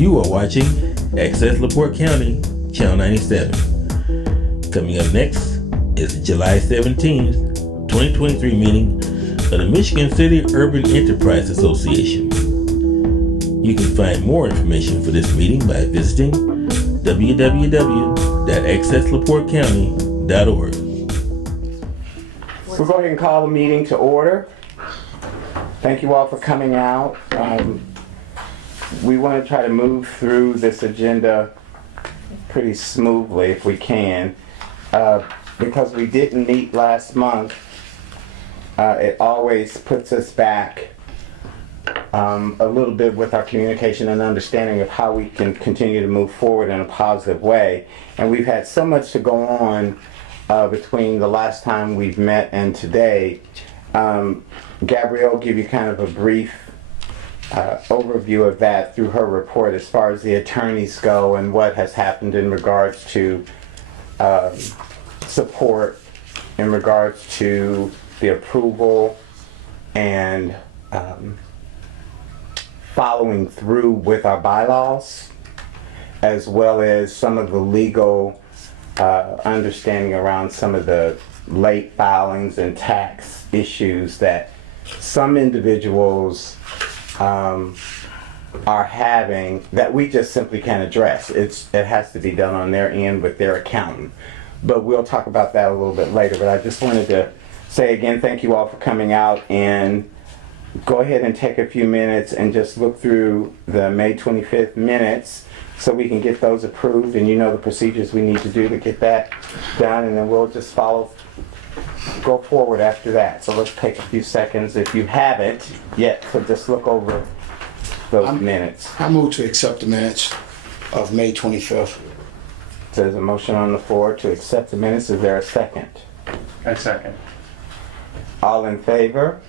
You are watching Access LaPorte County, Channel 97. Coming up next is the July 17th, 2023 meeting of the Michigan City Urban Enterprise Association. You can find more information for this meeting by visiting www.accesslaportecounty.org. We'll go ahead and call the meeting to order. Thank you all for coming out. We want to try to move through this agenda pretty smoothly if we can. Because we didn't meet last month, it always puts us back a little bit with our communication and understanding of how we can continue to move forward in a positive way. And we've had so much to go on between the last time we've met and today. Gabrielle will give you kind of a brief overview of that through her report as far as the attorneys go and what has happened in regards to support, in regards to the approval and following through with our bylaws, as well as some of the legal understanding around some of the late filings and tax issues that some individuals are having that we just simply can't address. It has to be done on their end with their accountant. But we'll talk about that a little bit later. But I just wanted to say again, thank you all for coming out, and go ahead and take a few minutes and just look through the May 25th minutes so we can get those approved, and you know the procedures we need to do to get that done, and then we'll just go forward after that. So let's take a few seconds, if you haven't yet, to just look over those minutes. I move to accept the minutes of May 25th. There's a motion on the floor to accept the minutes. Is there a second? I second. All in favor?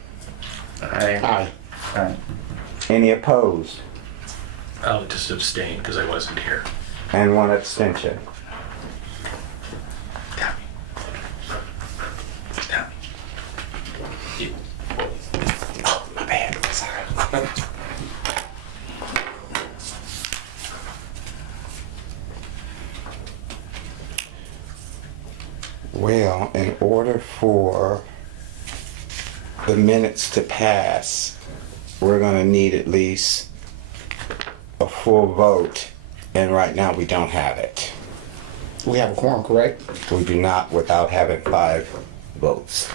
Aye. Aye. Any opposed? I'll just abstain because I wasn't here. And one abstention. Oh, my bad. Sorry. Well, in order for the minutes to pass, we're going to need at least a full vote, and right now we don't have it. We have a quorum, correct? We do not without having 5 votes.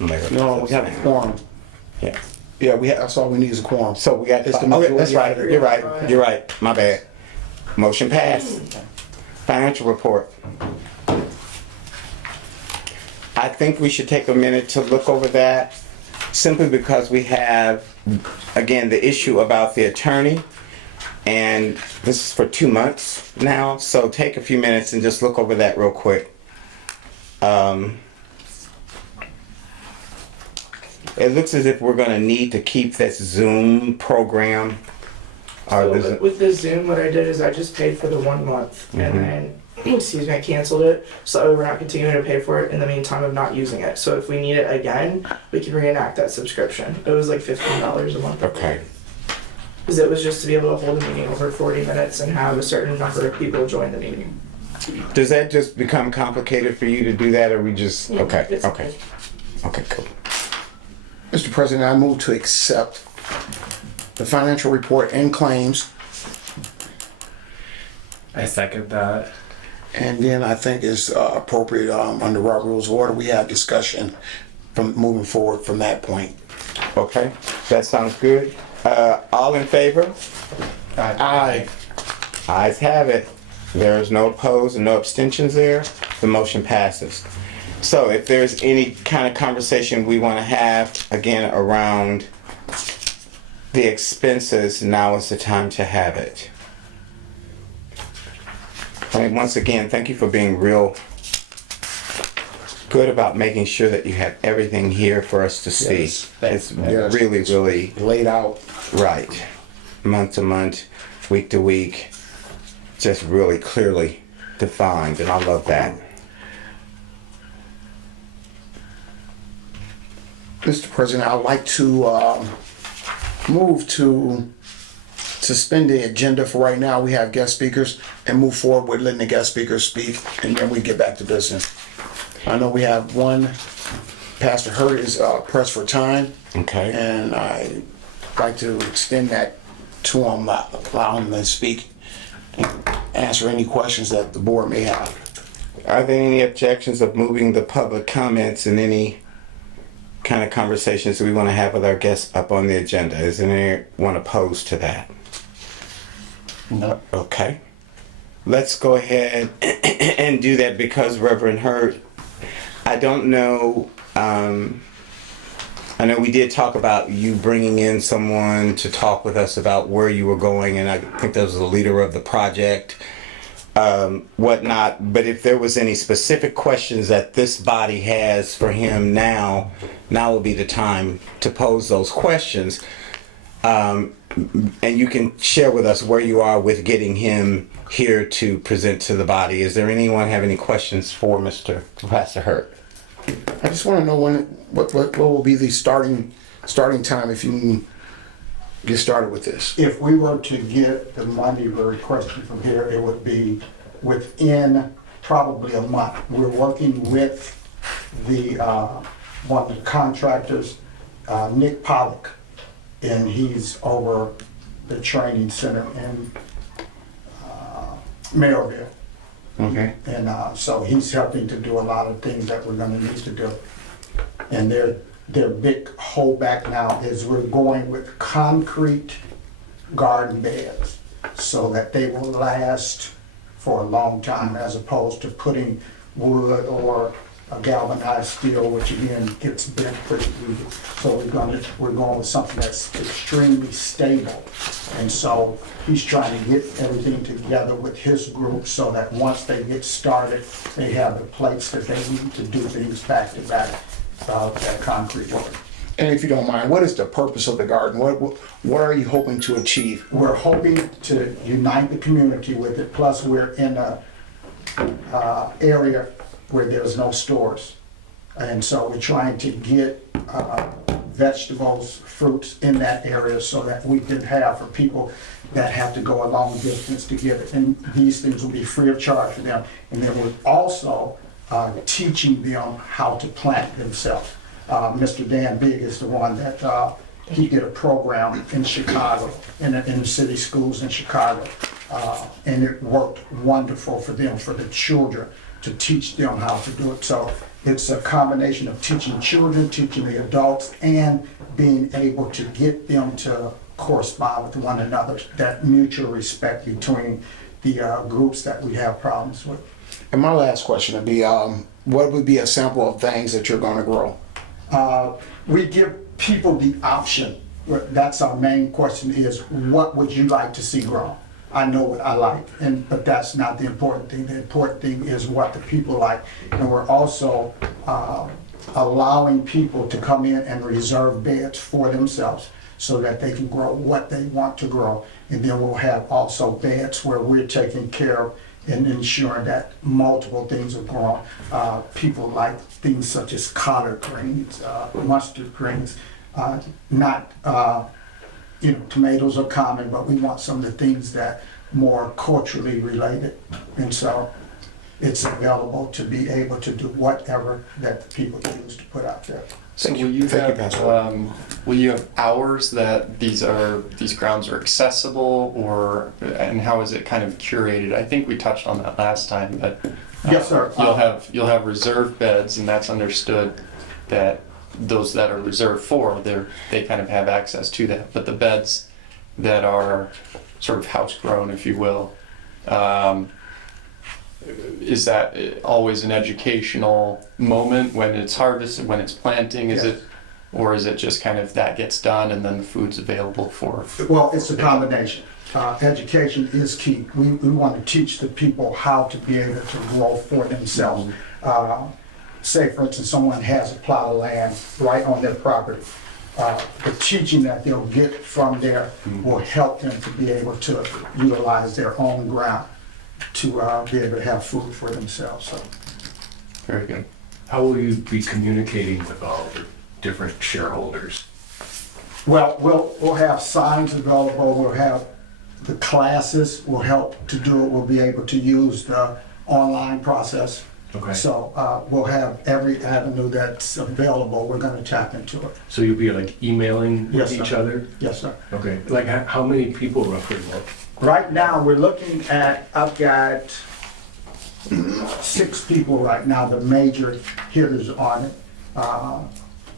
No, we have a quorum. Yeah. Yeah, that's all we need is a quorum. So we got, It's the okay, that's majority. right, you're right, my bad. Motion passed. Financial report. I think we should take a minute to look over that, simply because we have, again, the issue about the attorney, and this is for 2 months now, so take a few minutes and just look over that real quick. It looks as if we're gonna need to keep this Zoom program. So with the Zoom, what I did is I just paid for the 1 month, and then, excuse me, I canceled it, so we're not continuing to pay for it in the meantime of not using it. So if we need it again, we can reenact that subscription. It was like $15 a month. Okay. Because it was just to be able to hold a meeting over 40 minutes and have a certain number of people join the meeting. Does that just become complicated for you to do that, or we just, okay, It's okay, okay, cool. Mr. President, I move to accept the financial report and claims. I second that. And then I think it's appropriate under Robert Rules of Order, we have discussion from moving forward from that point. Okay, that sounds good. All in favor? Aye. Ayes have it. There is no opposed and no abstentions there. The motion passes. So if there's any kind of conversation we want to have, again, around the expenses, now is the time to have it. And once again, thank you for being real good about making sure that you have everything here for us to see. Yes. It's Yes. really Laid out. right. Month to month, week to week, just really clearly defined, and I love that. Mr. President, I'd like to move to suspend the agenda for right now. We have guest speakers and move forward with letting the guest speakers speak, and then we get back to business. I know we have one, Pastor Hurt is pressed for time. Okay. And I'd like to extend that to him, allow him to speak, and answer any questions that the board may have. Are there any objections of moving the public comments and any kind of conversations that we want to have with our guests up on the agenda? Is anyone opposed to that? No. Okay. Let's go ahead and do that because Reverend Hurd, I don't know, I know we did talk about you bringing in someone to talk with us about where you were going, and I think that was the leader of the project, whatnot. But if there was any specific questions that this body has for him now will be the time to pose those questions. And you can share with us where you are with getting him here to present to the body. Is there anyone have any questions for Pastor Hurt? I just want to know what will be the starting time if you can get started with this. If we were to get the money we're requesting from here, it would be within probably a month. We're working with the one of the contractors, Nick Pollock, and he's over the training center in Maryville. Okay. And so he's helping to do a lot of things that we're gonna need to do. And their big holdback now is we're going with concrete garden beds so that they will last for a long time as opposed to putting wood or a galvanized steel, which again gets bent pretty easy. So we're going with something that's extremely stable. And so he's trying to get everything together with his group so that once they get started, they have the plates that they need to do things back to back, that concrete work. And if you don't mind, what is the purpose of the garden? What are you hoping to achieve? We're hoping to unite the community with it, plus we're in a area where there's no stores. And so we're trying to get vegetables, fruits in that area so that we can have for people that have to go a long distance to get it. And these things will be free of charge for them. And then we're also teaching them how to plant themselves. Mr. Dan Big is the one that he did a program in Chicago, in the city schools in Chicago. And it worked wonderful for them, for the children, to teach them how to do it. So it's a combination of teaching children, teaching the adults, and being able to get them to correspond with one another, that mutual respect between the groups that we have problems with. And my last question would be, what would be a sample of things that you're going to grow? We give people the option. That's our main question is, what would you like to see grown? I know what I like, but that's not the important thing. The important thing is what the people like. And we're also allowing people to come in and reserve beds for themselves so that they can grow what they want to grow. And then we'll have also beds where we're taking care of and ensuring that multiple things are grown. People like things such as collard greens, mustard greens, tomatoes are common, but we want some of the things that more culturally related. And so it's available to be able to do whatever that the people choose to put out there. So Thank you, Pastor. will you have hours that these grounds are accessible, and how is it kind of curated? I think we touched on that last time, but Yes, sir. You'll have reserved beds, and that's understood that those that are reserved for, they kind of have access to that. But the beds that are sort of house grown, if you will, is that always an educational moment when it's harvested, when it's planting? Is it, or is it just kind of that gets done and then the food's available for? Well, it's a combination. Education is key. We want to teach the people how to be able to grow for themselves. Say, for instance, someone has a plot of land right on their property. The teaching that they'll get from there will help them to be able to utilize their own ground to be able to have food for themselves. So. Very good. How will you be communicating with all the different shareholders? Well, we'll have signs available. We'll have the classes will help to do it. We'll be able to use the online process. Okay. So we'll have every avenue that's available. We're going to tap into it. So you'll be like emailing with Yes, each sir. other? Yes, sir. Okay. Like how many people roughly work? Right now, we're looking at, I've got 6 people right now, the major hitters on it.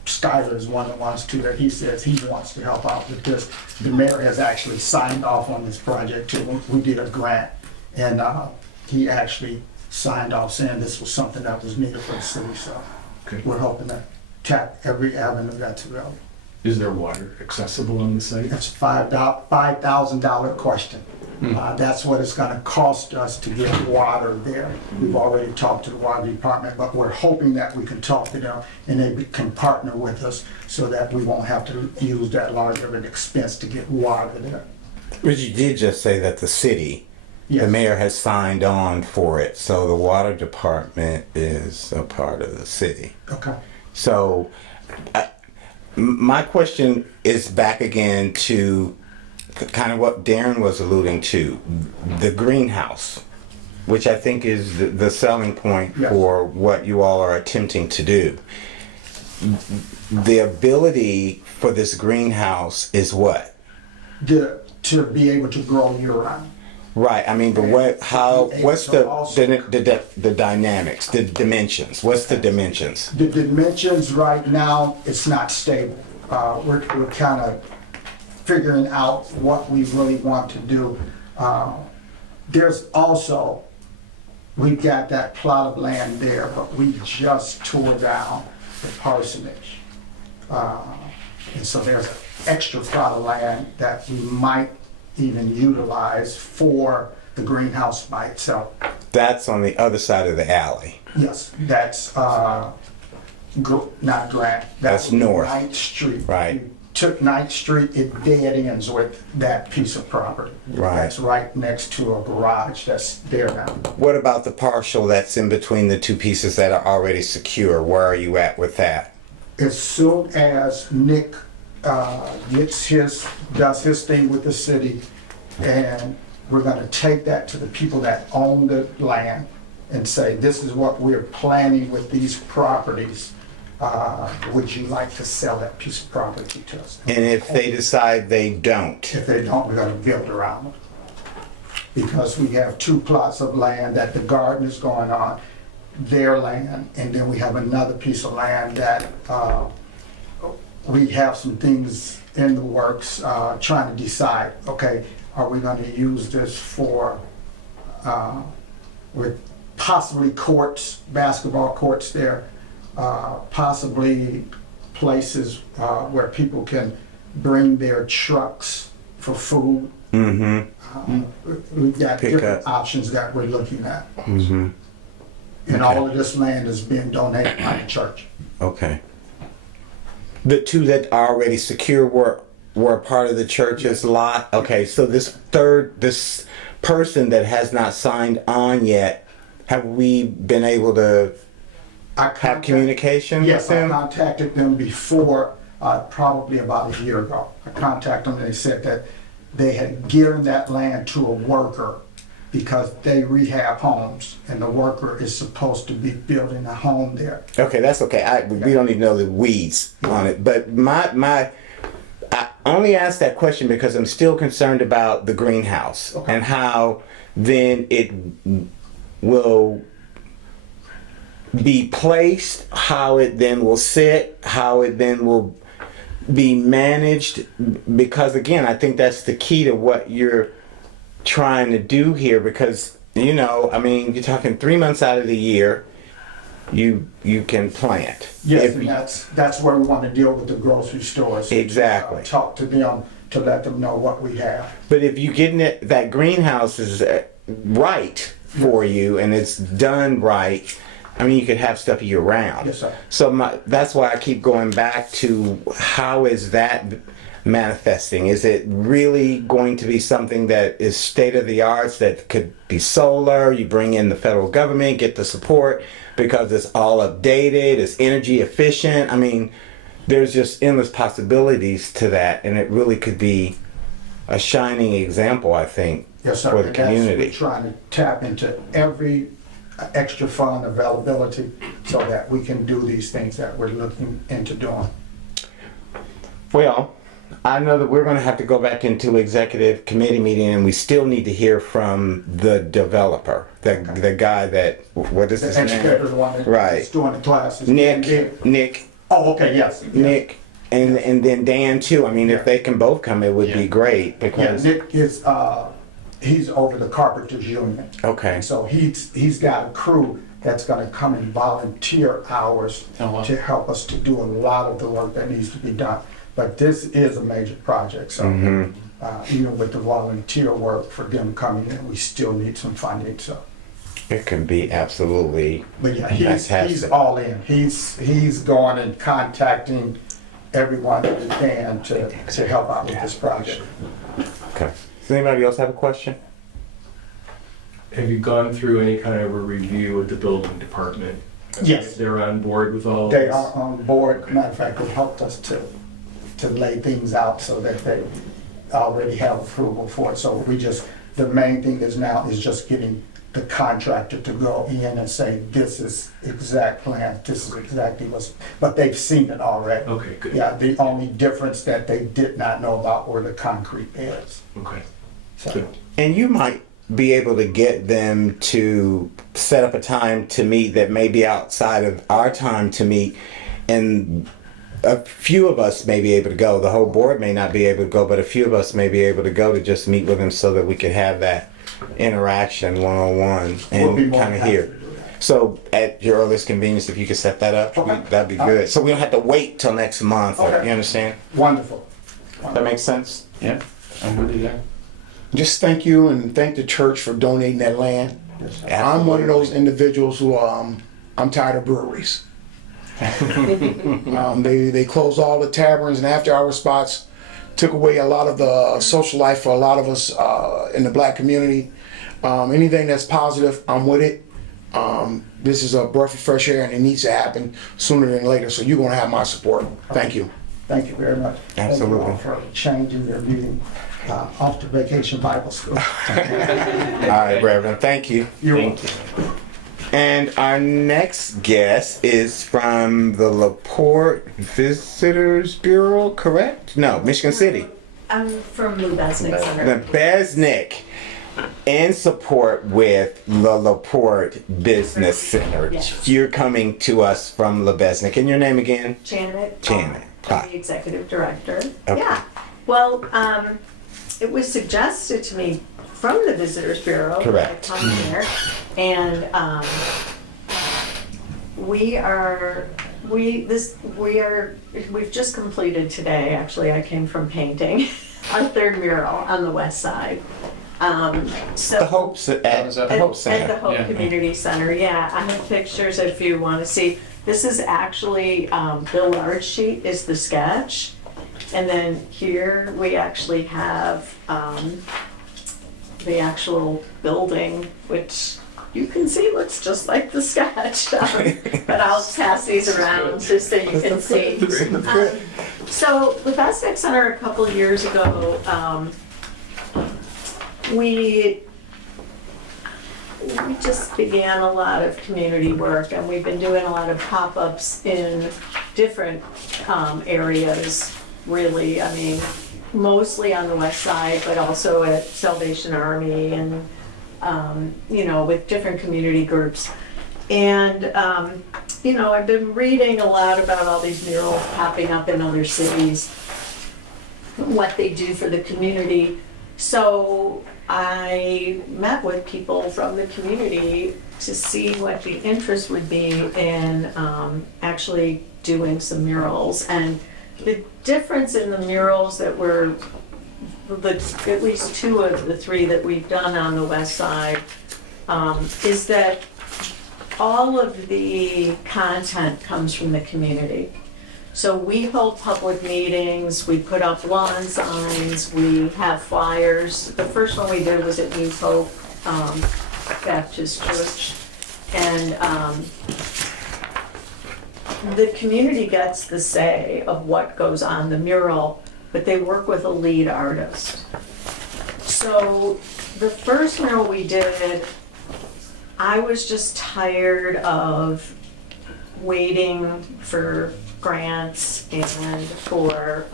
Skyler is one of the ones too that he says he wants to help out with this. The mayor has actually signed off on this project too. We did a grant, and he actually signed off saying this was something that was needed for the city, so Okay. we're hoping to tap every avenue that's available. Is there water accessible on the site? That's a $5,000 question. That's what it's gonna cost us to get water there. We've already talked to the water department, but we're hoping that we can talk to them and they can partner with us so that we won't have to use that large of an expense to get water there. But you did just say that the city, the Yes. mayor has signed on for it, so the water department is a part of the city. Okay. So, my question is back again to kind of what Darren was alluding to, the greenhouse, which I think is the selling point Yes. for what you all are attempting to do. The ability for this greenhouse is what? To be able to grow year round. Right. I mean, but what's the dynamics, the dimensions? What's the dimensions? The dimensions right now, it's not stable. We're kind of figuring out what we really want to do. There's also, we've got that plot of land there, but we just tore down the parsonage. And so there's an extra plot of land that we might even utilize for the greenhouse by itself. That's on the other side of the alley. Yes, that's not Grant. That's would be north. 9th Street. Right. You took 9th Street, it dead ends with that piece of property. Right. That's right next to a garage that's there now. What about the partial that's in between the two pieces that are already secure? Where are you at with that? As soon as Nick does his thing with the city, and we're gonna take that to the people that own the land and say, this is what we're planning with these properties. Would you like to sell that piece of property to us? And if they decide they don't? If they don't, we're gonna build around them. Because we have 2 plots of land that the garden is going on, their land, and then we have another piece of land that we have some things in the works, trying to decide, okay, are we gonna use this for, with possibly courts, basketball courts there, possibly places where people can bring their trucks for food. Mm-hmm. We've got Pick different up. options that we're looking at. Mm-hmm. And Okay. all of this land is being donated by the church. Okay. The 2 that are already secure were a part of the church's lot? Okay, so this person that has not signed on yet, have we been able to have communication with Yes, I them? contacted them before, probably about a year ago. I contacted them, and they said that they had given that land to a worker because they rehab homes, and the worker is supposed to be building a home there. Okay, that's okay. We don't need to know the weeds on it. But I only asked that question because I'm still concerned about the greenhouse Okay. and how then it will be placed, how it then will sit, how it then will be managed. Because again, I think that's the key to what you're trying to do here, because I mean, you're talking 3 months out of the year you can plant. Yes, If- and that's where we want to deal with the grocery stores. Exactly. Talk to them to let them know what we have. But if you getting it, that greenhouse is right for you and it's done right, I mean, you could have stuff year round. Yes, sir. So that's why I keep going back to how is that manifesting? Is it really going to be something that is state of the art, that could be solar? You bring in the federal government, get the support because it's all updated, it's energy efficient. I mean, there's just endless possibilities to that, and it really could be a shining example, I think, Yes, sir. for the And that's- community. We're trying to tap into every extra fund availability so that we can do these things that we're looking into doing. Well, I know that we're going to have to go back into executive committee meeting, and we still need to hear from the developer, the guy that, what is The his educator, name? the one Right. that's doing the classes. Nick, Oh, okay, yes. Nick, and then Dan too. I mean, if Yeah. they can both come, it would be Yeah. great Yeah, because, Nick is, he's over the carpenters union. okay. And so he's got a crew that's gonna come and volunteer hours Oh, wow. to help us to do a lot of the work that needs to be done. But this is a major project, so, even with the volunteer work for them coming in, we still need some funding, so. It can be absolutely, But yeah, he's Fantastic. all in. He's going and contacting everyone that he can to help out with this project. okay. Does anybody else have a question? Have you gone through any kind of a review with the building department? Yes. They're on board with all They this? are on board. Matter of fact, they helped us to lay things out so that they already have approval for it. So we just, the main thing is now is just getting the contractor to go in and say, this is exact plan, this is exactly what's, but they've seen it already. Okay, good. Yeah, the only difference that they did not know about were the concrete beds. Okay. So, Good. And you might be able to get them to set up a time to meet that may be outside of our time to meet, and a few of us may be able to go. The whole board may not be able to go, but a few of us may be able to go to just meet with them so that we can have that interaction one-on-one we'll be and more kind than of happy hear. to do that. So at your earliest convenience, if you could set that up, Okay. that'd be good. So we don't have to wait till next month. Okay. You understand? Wonderful. That makes sense? Yeah, I'm with you there. Just thank you and thank the church for donating that land. I'm one of those individuals who, I'm tired of breweries. They closed all the taverns and after hour spots, took away a lot of the social life for a lot of us in the black community. Anything that's positive, I'm with it. This is a breath of fresh air and it needs to happen sooner than later. So you're gonna have my support. Thank you. Thank you very much. Absolutely. Thank you all for changing their meeting off to Vacation Bible School. All right, Reverend. Thank you. You're welcome. And our next guest is from the LaPorte Visitors Bureau, correct? No, Michigan City. I'm from Lou Besnick The Center. Besnick, in support with the LaPorte Business Center. Yes. You're coming to us from La Besnick. And your name again? Janet. Janet. I'm the executive director. Okay. Yeah. Well, it was suggested to me from the Visitors Bureau. Correct. that I come here, and we've just completed today. Actually, I came from painting our third mural on the west side. So The Hope, at was that? the Hope At the Center. Hope Yeah. Community Center, yeah. I have pictures if you want to see. This is actually, the large sheet is the sketch. And then here we actually have the actual building, which you can see looks just like the sketch. But I'll pass these around just so you can see. So the Besnick Center a couple of years ago, we just began a lot of community work, and we've been doing a lot of pop-ups in different areas, really. I mean, mostly on the west side, but also at Salvation Army and, with different community groups. And, I've been reading a lot about all these murals popping up in other cities, what they do for the community. So I met with people from the community to see what the interest would be in actually doing some murals. And the difference in the murals that were, at least two of the three that we've done on the west side, is that all of the content comes from the community. So we hold public meetings, we put up lawn signs, we have flyers. The first one we did was at New Hope Baptist Church. And the community gets the say of what goes on the mural, but they work with a lead artist. So the first mural we did, I was just tired of waiting for grants and for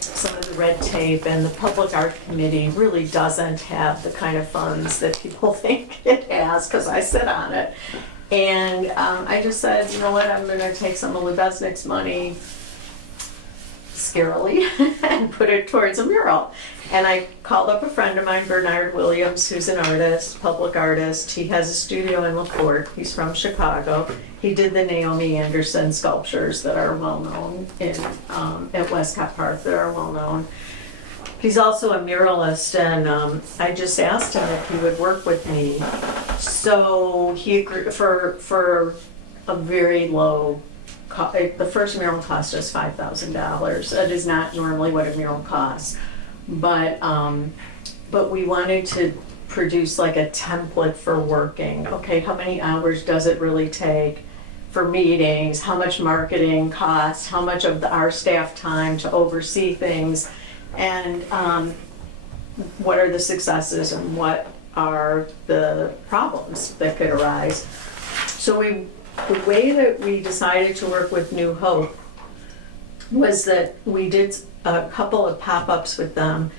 some of the red tape, and the Public Art Committee really doesn't have the kind of funds that people think it has, because I sit on it. And I just said, you know what, I'm gonna take some of Lubeznik's money scarily and put it towards a mural. And I called up a friend of mine, Bernard Williams, who's an artist, public artist. He has a studio in LaPorte. He's from Chicago. He did the Naomi Anderson sculptures that are well known in at Westcott Park, that are well known. He's also a muralist, and I just asked him if he would work with me. So he agreed for a very low. The first mural cost us $5,000. That is not normally what a mural costs, but we wanted to produce like a template for working. Okay, how many hours does it really take for meetings? How much marketing costs? How much of our staff time to oversee things? And what are the successes and what are the problems that could arise? So the way that we decided to work with New Hope was that we did a couple of pop-ups with them,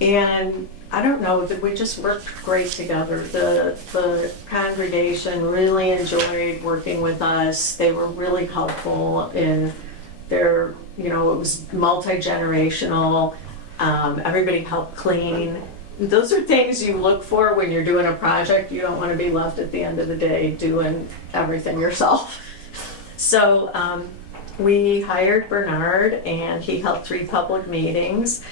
and I don't know, that we just worked great together. The congregation really enjoyed working with us. They were really helpful in their, it was multi-generational. Everybody helped clean. Those are things you look for when you're doing a project. You don't want to be left at the end of the day doing everything yourself. So we hired Bernard, and he held 3 public meetings,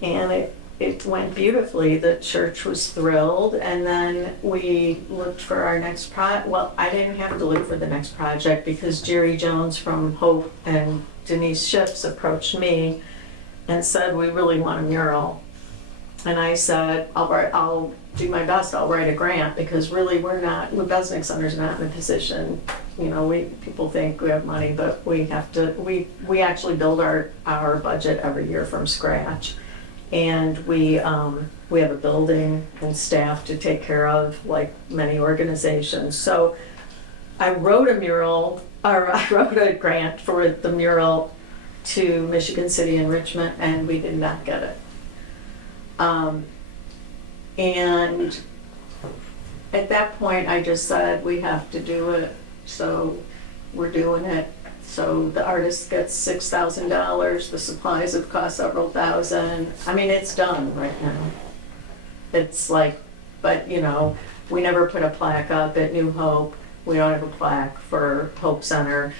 and it went beautifully. The church was thrilled, and then we looked for our next project. Well, I didn't have to look for the next project because Jerry Jones from Hope and Denise Ships approached me and said, we really want a mural. And I said, I'll do my best, I'll write a grant, because really Lubeznik Center's not in a position, people think we have money, but we have to, we actually build our budget every year from scratch. And we have a building and staff to take care of, like many organizations. So I wrote a grant for the mural to Michigan City Enrichment, and we did not get it. And at that point, I just said, we have to do it, so we're doing it. So the artist gets $6,000, the supplies have cost several thousand. I mean, it's done right now. It's like, but we never put a plaque up at New Hope. We don't have a plaque for Hope Center.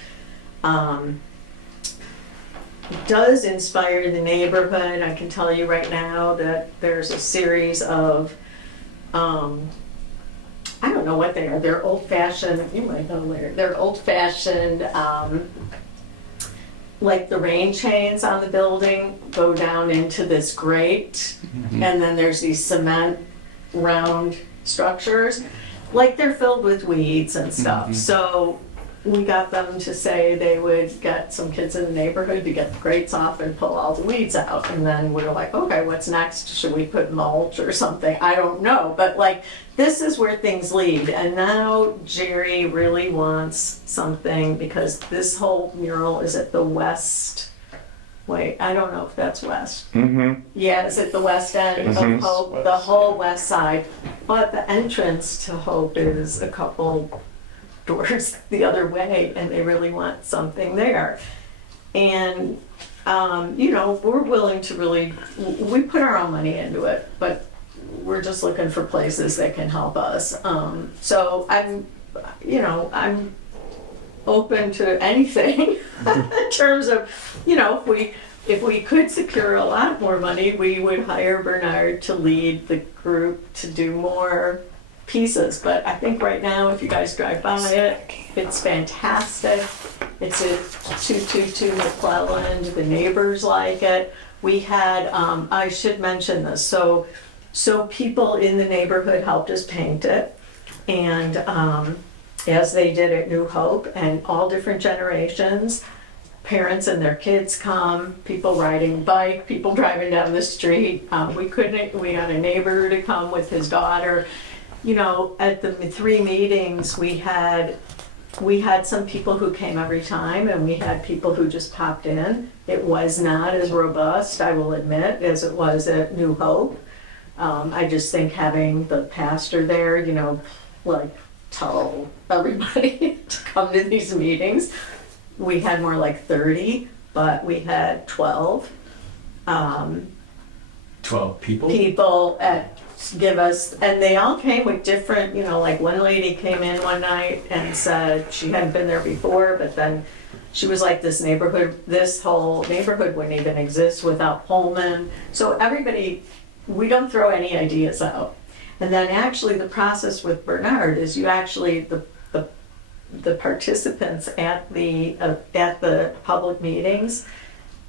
It does inspire the neighborhood. I can tell you right now that there's a series of, I don't know what they are. They're old-fashioned, you might know later. They're old-fashioned, like the rain chains on the building go down into this grate, and then there's these cement round structures. Like they're filled with weeds and stuff. So we got them to say they would get some kids in the neighborhood to get the grates off and pull all the weeds out. And then we were like, okay, what's next? Should we put mulch or something? I don't know. But like, this is where things lead. And now Jerry really wants something, because this whole mural is at the west. Wait, I don't know if that's west. Mm-hmm. Yeah, it's at the west end of Hope, the whole west side. But the entrance to Hope is a couple doors the other way, and they really want something there. And we're willing to we put our own money into it, but we're just looking for places that can help us. So I'm open to anything in terms of, if we could secure a lot more money, we would hire Bernard to lead the group to do more pieces. But I think right now, if you guys drive by it, it's fantastic. It's at 222 McClelland. The neighbors like it. We had, I should mention this, so people in the neighborhood helped us paint it, and as they did at New Hope, and all different generations. parents and their kids come, people riding a bike, people driving down the street. We got a neighbor to come with his daughter. You know, at the 3 meetings, we had some people who came every time, and we had people who just popped in. It was not as robust, I will admit, as it was at New Hope. I just think having the pastor there, you know, like tell everybody to come to these meetings. We had more like 30, but we had 12. 12 people? People give us, and they all came with different, you know, like one lady came in one night and said she hadn't been there before, but then she was like, this whole neighborhood wouldn't even exist without Pullman. So everybody, we don't throw any ideas out. And then actually the process with Bernard is you actually, the participants at the public meetings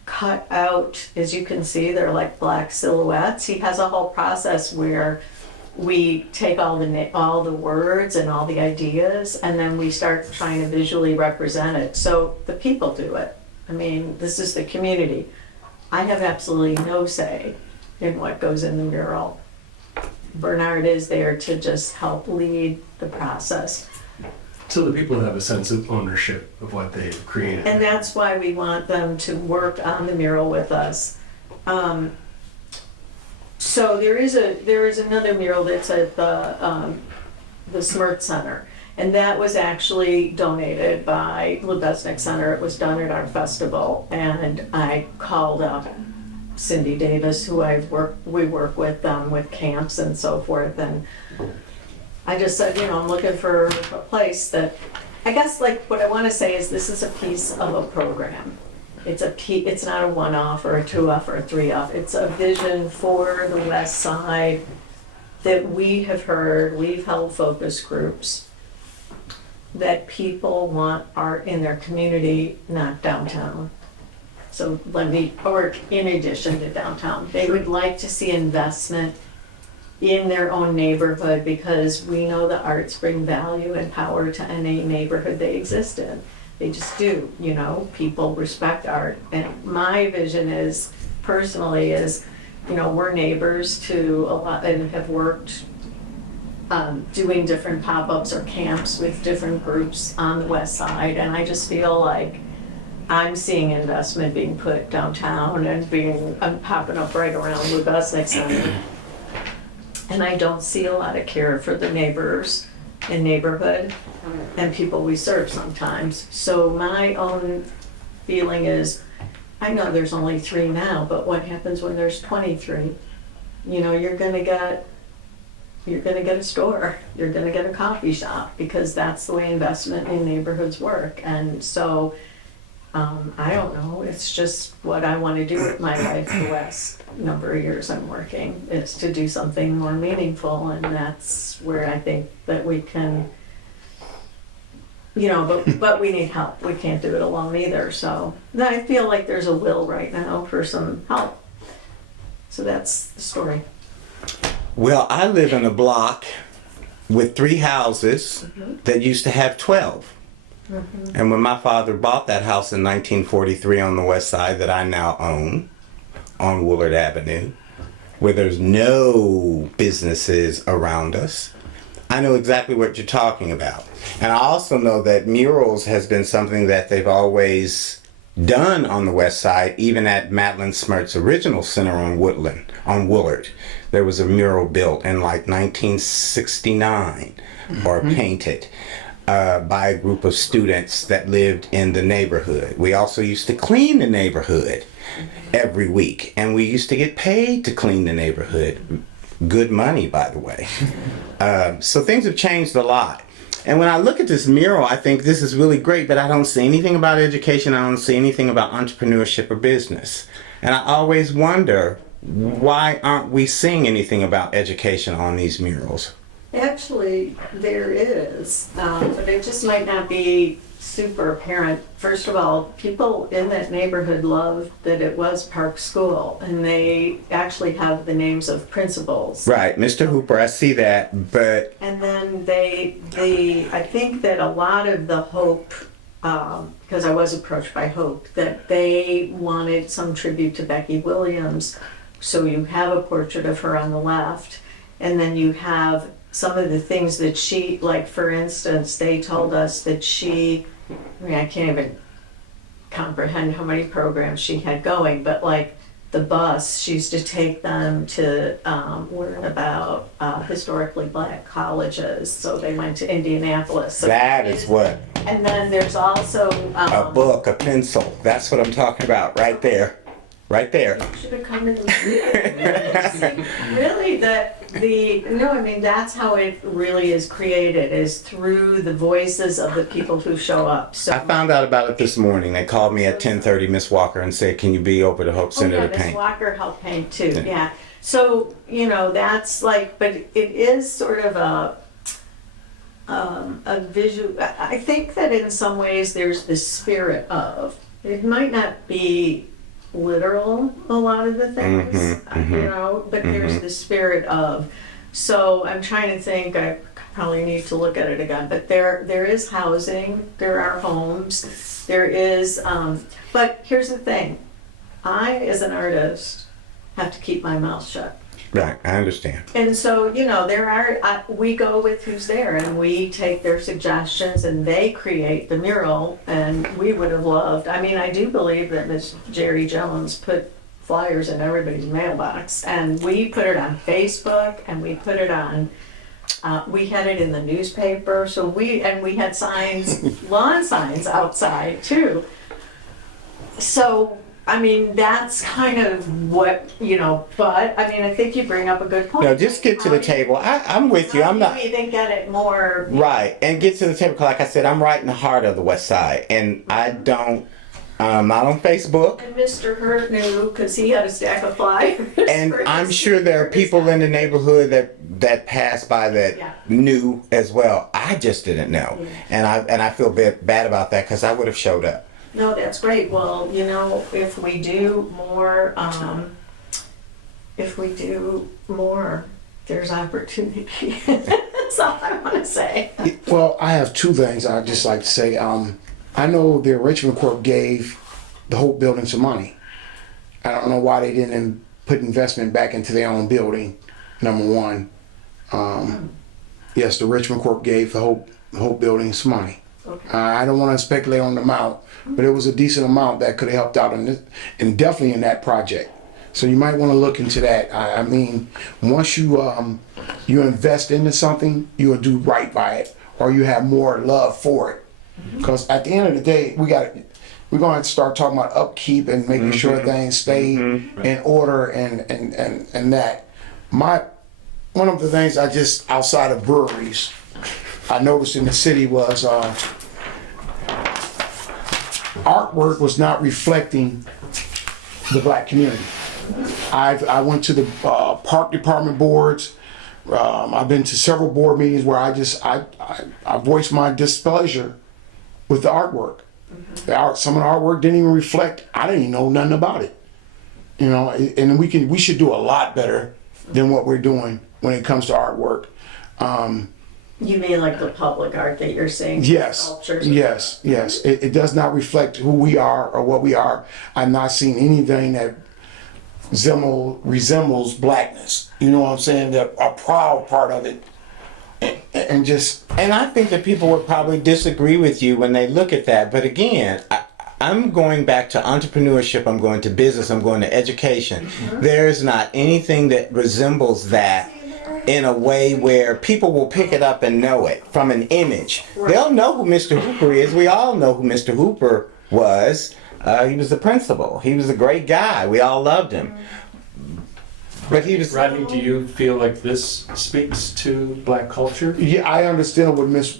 cut out, as you can see, they're like black silhouettes. He has a whole process where we take all the words and all the ideas, and then we start trying to visually represent it. So the people do it. I mean, this is the community. I have absolutely no say in what goes in the mural. Bernard is there to just help lead the process. So the people have a sense of ownership of what they've created. And that's why we want them to work on the mural with us. So there is another mural that's at the Smirth Center, and that was actually donated by Lubesnik Center. It was done at our festival, and I called up Cindy Davis, who we work with with camps and so forth, and I just said, you know, I'm looking for a place that, I guess, like, what I want to say is this is a piece of a program. It's not a one-off or a two-off or a three-off. It's a vision for the West Side that we have heard. We've held focus groups that people want art in their community, not downtown. So or in addition to downtown. They would like to see investment in their own neighborhood, because we know the arts bring value and power to any neighborhood they exist in. They just do, you know, people respect art. And my vision is, personally, is, you know, we're neighbors to a lot and have worked doing different pop-ups or camps with different groups on the West Side, and I just feel like I'm seeing investment being put downtown and popping up right around Lubesnik Center. And I don't see a lot of care for the neighbors and neighborhood and people we serve sometimes. So my own feeling is, I know there's only 3 now, but what happens when there's 23? You know, you're gonna get a store, you're gonna get a coffee shop, because that's the way investment in neighborhoods work. And so I don't know, it's just what I want to do with my life the last number of years I'm working, is to do something more meaningful, and that's where I think that we can, you know, but we need help. We can't do it alone either. So I feel like there's a will right now for some help. So that's the story. Well, I live in a block with 3 houses that used to have 12. And when my father bought that house in 1943 on the West Side that I now own on Woolard Avenue, where there's no businesses around us, I know exactly what you're talking about. And I also know that murals has been something that they've always done on the West Side, even at Madeline Smirth's original center on Woolard. There was a mural built in like 1969 or painted. By a group of students that lived in the neighborhood. We also used to clean the neighborhood every week, and we used to get paid to clean the neighborhood. Good money, by the way. So things have changed a lot. And when I look at this mural, I think this is really great, but I don't see anything about education. I don't see anything about entrepreneurship or business. And I always wonder, why aren't we seeing anything about education on these murals? Actually, there is, but it just might not be super apparent. First of all, people in that neighborhood loved that it was Park School, and they actually have the names of principals. Right, Mr. Hooper, I see that, but... And then I think that a lot of the Hope because I was approached by Hope, that they wanted some tribute to Becky Williams. So you have a portrait of her on the left, and then you have some of the things that she, like for instance, they told us that she, I mean, I can't even comprehend how many programs she had going, but like the bus, she used to take them to learn about historically black colleges. So they went to Indianapolis. So That is what, and then there's also a book, a pencil. That's what I'm talking about, right there. Right there. should have come to the meeting. Really, no, I mean, that's how it really is created, is through the voices of the people who show up. So I found out about it this morning. They called me at 10:30, Miss Walker, and said, "Can you be over to Hope Center oh, yeah, to Miss paint?" Walker helped paint too, yeah. So, you know, that's like, but it is sort of a visual, I think that in some ways there's the spirit of, it might not be literal, a lot of the things, you know, but there's the spirit of. So I'm trying to think, I probably need to look at it again, but there is housing, there are homes, there is, but here's the thing, I, as an artist, have to keep my mouth shut. Right, I understand. And so, you know, there are, we go with who's there and we take their suggestions and they create the mural, and we would have loved, I mean, I do believe that Miss Jerry Jones put flyers in everybody's mailbox, and we put it on Facebook and we put it on, we had it in the newspaper, so we had signs, lawn signs outside too. So, I mean, that's kind of what, you know, but, I mean, I think you bring up a good point. No, just get to the table. I'm with you. I'm not. You even get it more. Right, and get to the table. 'Cause like I said, I'm right in the heart of the West Side, and I don't. I'm not on Facebook, And Mr. Hurt knew, because he had a stack of flyers. and for I'm his- sure there are people in the neighborhood that pass by that Yeah. knew as well. I just didn't know, and I feel bad about that because I would have showed up. No, that's great. Well, you know, if we do more, there's opportunity. That's all I want to say. Well, I have two things I'd just like to say. I know the Richmond Corp gave the Hope Building some money. I don't know why they didn't put investment back into their own building, number one. Yes, the Richmond Corp gave the Hope Building some money. Okay. I don't want to speculate on the amount, but it was a decent amount that could have helped out in this, and definitely in that project. So you might want to look into that. I mean, once you invest into something, you'll do right by it, or you have more love for it. Because at the end of the day, we're going to have to start talking about upkeep and making sure things stay in order and that. One of the things I just, outside of breweries, I noticed in the city was artwork was not reflecting the black community. I went to the park department boards. I've been to several board meetings where I voiced my displeasure with the artwork. Some of the artwork didn't even reflect. I didn't even know nothing about it. You know, and we should do a lot better than what we're doing when it comes to artwork. You mean like the public art that you're saying? Yes, Sculptures? yes. It does not reflect who we are or what we are. I'm not seeing anything that resembles blackness. You know what I'm saying? A proud part of it. And I think that people would probably disagree with you when they look at that. But again, I'm going back to entrepreneurship. I'm going to business. I'm going to education. There's not anything that resembles that in a way where people will pick it up and know it from an image. They'll know who Mr. Hooper is. We all know who Mr. Hooper was. He was the principal. He was a great guy. We all loved him. But he was. Rodney, do you feel like this speaks to black culture? yeah, I understand what Miss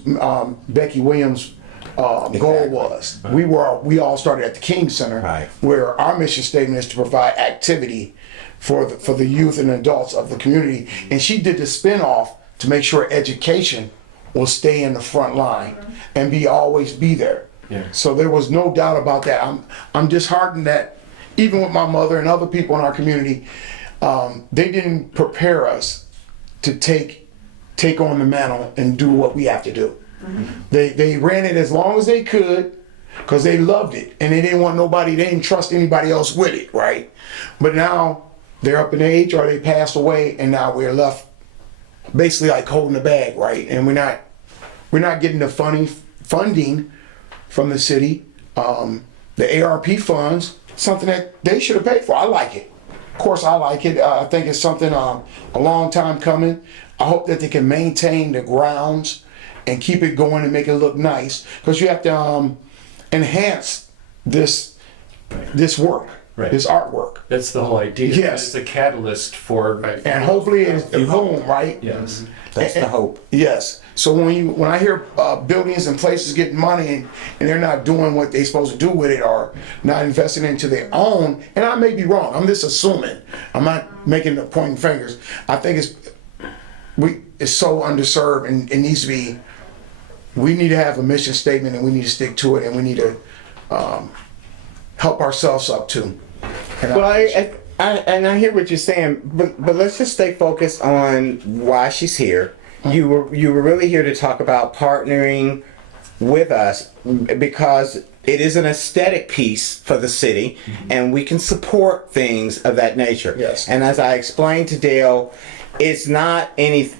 Becky Williams' goal was. We all started at the King Center, Right. where our mission statement is to provide activity for the youth and adults of the community. And she did the spin-off to make sure education will stay in the front line and always be there. Yeah. So there was no doubt about that. I'm disheartened that even with my mother and other people in our community, they didn't prepare us to take on the mantle and do what we have to do. They ran it as long as they could, because they loved it and they didn't want nobody, they didn't trust anybody else with it, right? But now they're up in age or they passed away, and now we're left basically like holding the bag, right? And we're not getting the funding from the city. The ARP funds, something that they should have paid for. I like it. Of course, I like it. I think it's something a long time coming. I hope that they can maintain the grounds and keep it going and make it look nice, because you have to enhance this work, Right. this artwork. That's the whole idea. Yes. It's a catalyst for. And hopefully it's a boom, right? Yes. That's the hope. Yes. So when I hear buildings and places getting money and they're not doing what they're supposed to do with it, or not investing into their own, and I may be wrong, I'm just assuming. I'm not making the pointing fingers. I think it's so underserved, and it needs to be. We need to have a mission statement, and we need to stick to it, and we need to help ourselves up too. And Well, I hear what you're saying, but let's just stay focused on why she's here. You were really here to talk about partnering with us because it is an aesthetic piece for the city, and we can support things of that nature. Yes. And as I explained to Dale, it's not any.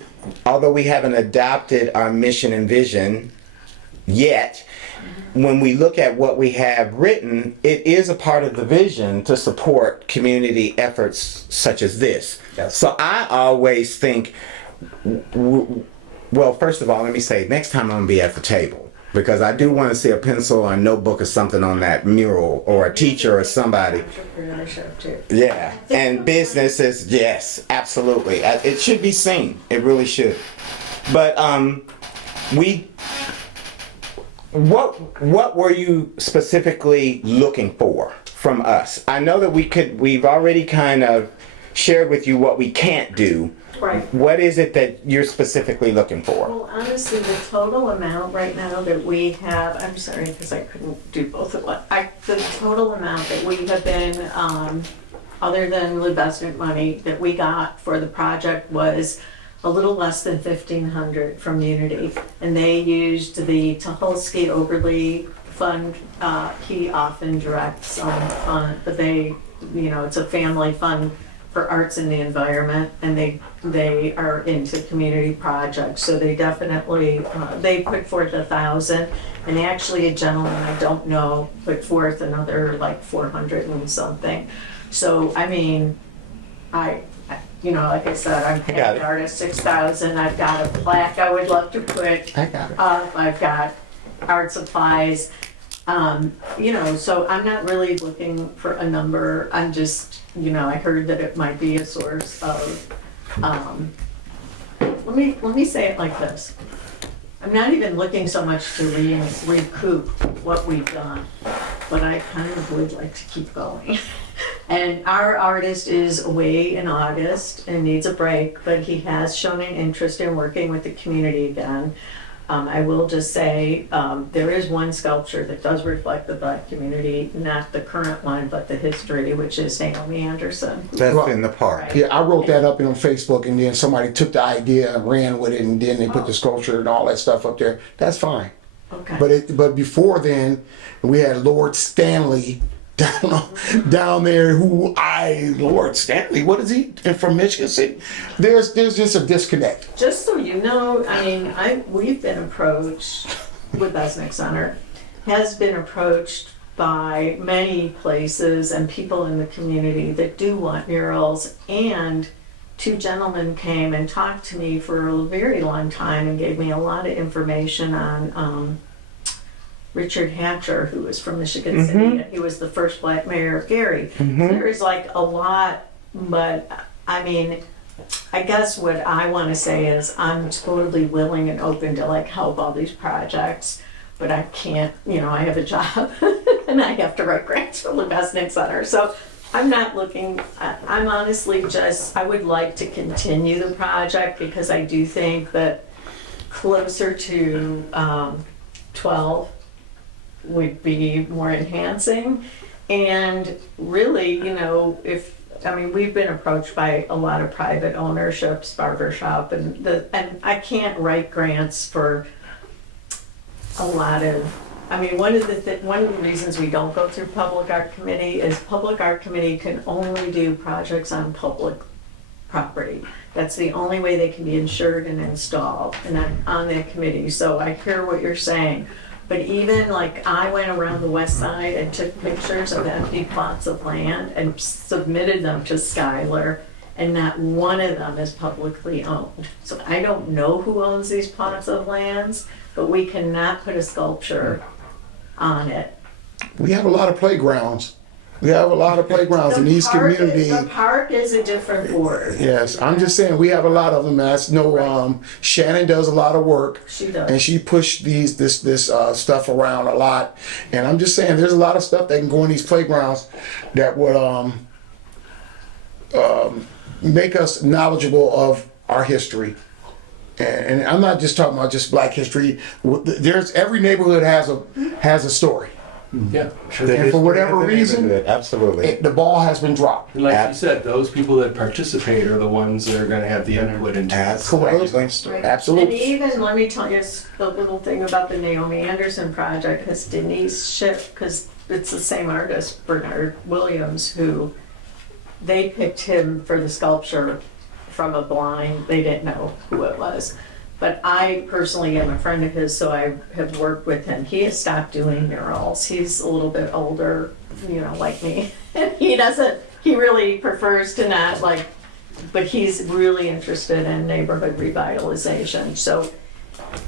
Although we haven't adopted our mission and vision yet, when we look at what we have written, it is a part of the vision to support community efforts such as this. Yes. So I always think, well, first of all, let me say, next time I'm going to be at the table, because I do want to see a pencil or a notebook or something on that mural, or a teacher or somebody. Entrepreneurship too. Yeah, and businesses, yes, absolutely. It should be seen. It really should. But what were you specifically looking for from us? I know that we've already kind of shared with you what we can't do. Right. What is it that you're specifically looking for? Well, honestly, the total amount right now that we have, I'm sorry, because I couldn't do both at once. The total amount that we have been, other than the investment money that we got for the project, was a little less than $1,500 from Unity. And they used the Tuholsky Overley Fund. He often directs some fund, but it's a family fund for arts in the environment, and they are into community projects. So they definitely, they put forth 1,000, and actually a gentleman I don't know put forth another like 400 and something. So, I mean, like I said, I'm paying got it. the artist 6,000. I've got a plaque I would love to put I got it. up. I've got art supplies. So I'm not really looking for a number. I'm just, I heard that it might be a source of, let me say it like this. I'm not even looking so much to recoup what we've done, but I kind of would like to keep going. And our artist is away in August and needs a break, but he has shown an interest in working with the community again. I will just say, there is one sculpture that does reflect the Black community, not the current one, but the history, which is Naomi Anderson. That's in the park. Yeah, I wrote that up on Facebook, and then somebody took the idea and ran with it, and then they put the sculpture and all that stuff up there. That's fine. Okay. But before then, we had Lord Stanley down there. Lord Stanley, what is he from Michigan City? There's just a disconnect. Just so you know, I mean, we've been approached with Besnick Center, has been approached by many places and people in the community that do want murals, and two gentlemen came and talked to me for a very long time and gave me a lot of information on Richard Hatcher, who was from Michigan City. He was the first Black mayor of Gary. So there is like a lot, but I mean, I guess what I want to say is I'm totally willing and open to like help all these projects, but I can't, I have a job and I have to write grants for the Besnick Center. So I'm not looking, I'm honestly I would like to continue the project, because I do think that closer to 12 would be more enhancing. And really, we've been approached by a lot of private ownerships, barbershop, and I can't write grants for a lot of I mean, one of the reasons we don't go through Public Art Committee is Public Art Committee can only do projects on public property. That's the only way they can be insured and installed, and I'm on that committee, so I hear what you're saying. But even like, I went around the west side and took pictures of empty plots of land and submitted them to Skylar, and not one of them is publicly owned. So I don't know who owns these plots of lands, but we cannot put a sculpture on it. We have a lot of playgrounds. We have a lot of playgrounds in these communities. The park is a different board. Yes, I'm just saying, we have a lot of them. That's no, Shannon does a lot of work. She does. And she pushed this stuff around a lot. And I'm just saying, there's a lot of stuff that can go in these playgrounds that would, make us knowledgeable of our history. And I'm not just talking about just Black history. There's, every neighborhood has a story. Yeah, sure. And for whatever reason, Absolutely. the ball has been dropped. And like you said, those people that participate are the ones that are gonna have the input into it. Correct. Right. Absolutely. And even, let me tell you a little thing about the Naomi Anderson project, because Denise Schiff, because it's the same artist, Bernard Williams, who they picked him for the sculpture from a blind, they didn't know who it was. But I personally am a friend of his, so I have worked with him. He has stopped doing murals. He's a little bit older, you know, like me. He really prefers to not like, but he's really interested in neighborhood revitalization. So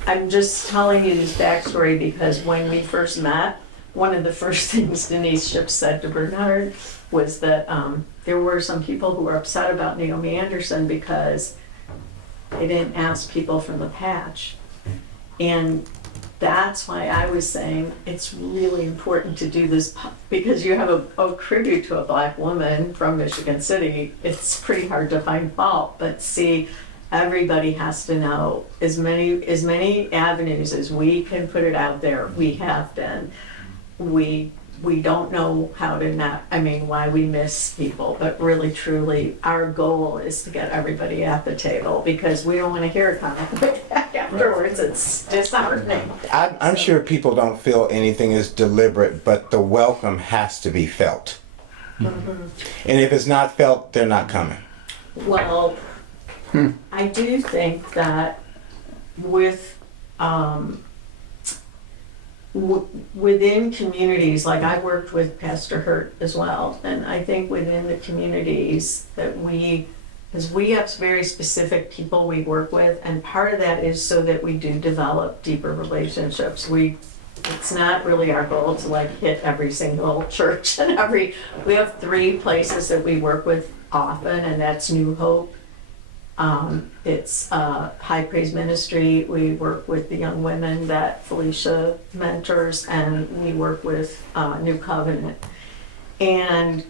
I'm just telling you this backstory because when we first met, one of the first things Denise Schiff said to Bernard was that there were some people who were upset about Naomi Anderson because they didn't ask people from the patch. And that's why I was saying it's really important to do this because you have a tribute to a Black woman from Michigan City. It's pretty hard to find fault, but see, everybody has to know as many avenues as we can put it out there, we have been. We don't know how to not, I mean, why we miss people, but really truly our goal is to get everybody at the table because we don't want to hear a comment like that afterwards. It's disheartening. I'm sure people don't feel anything is deliberate, but the welcome has to be felt. And if it's not felt, they're not coming. Well, I do think that with within communities, like I worked with Pastor Hurt as well, and I think within the communities that because we have very specific people we work with, and part of that is so that we do develop deeper relationships. It's not really our goal to like hit every single church and we have 3 places that we work with often, and that's New Hope. It's High Praise Ministry. We work with the young women that Felicia mentors, and we work with New Covenant. And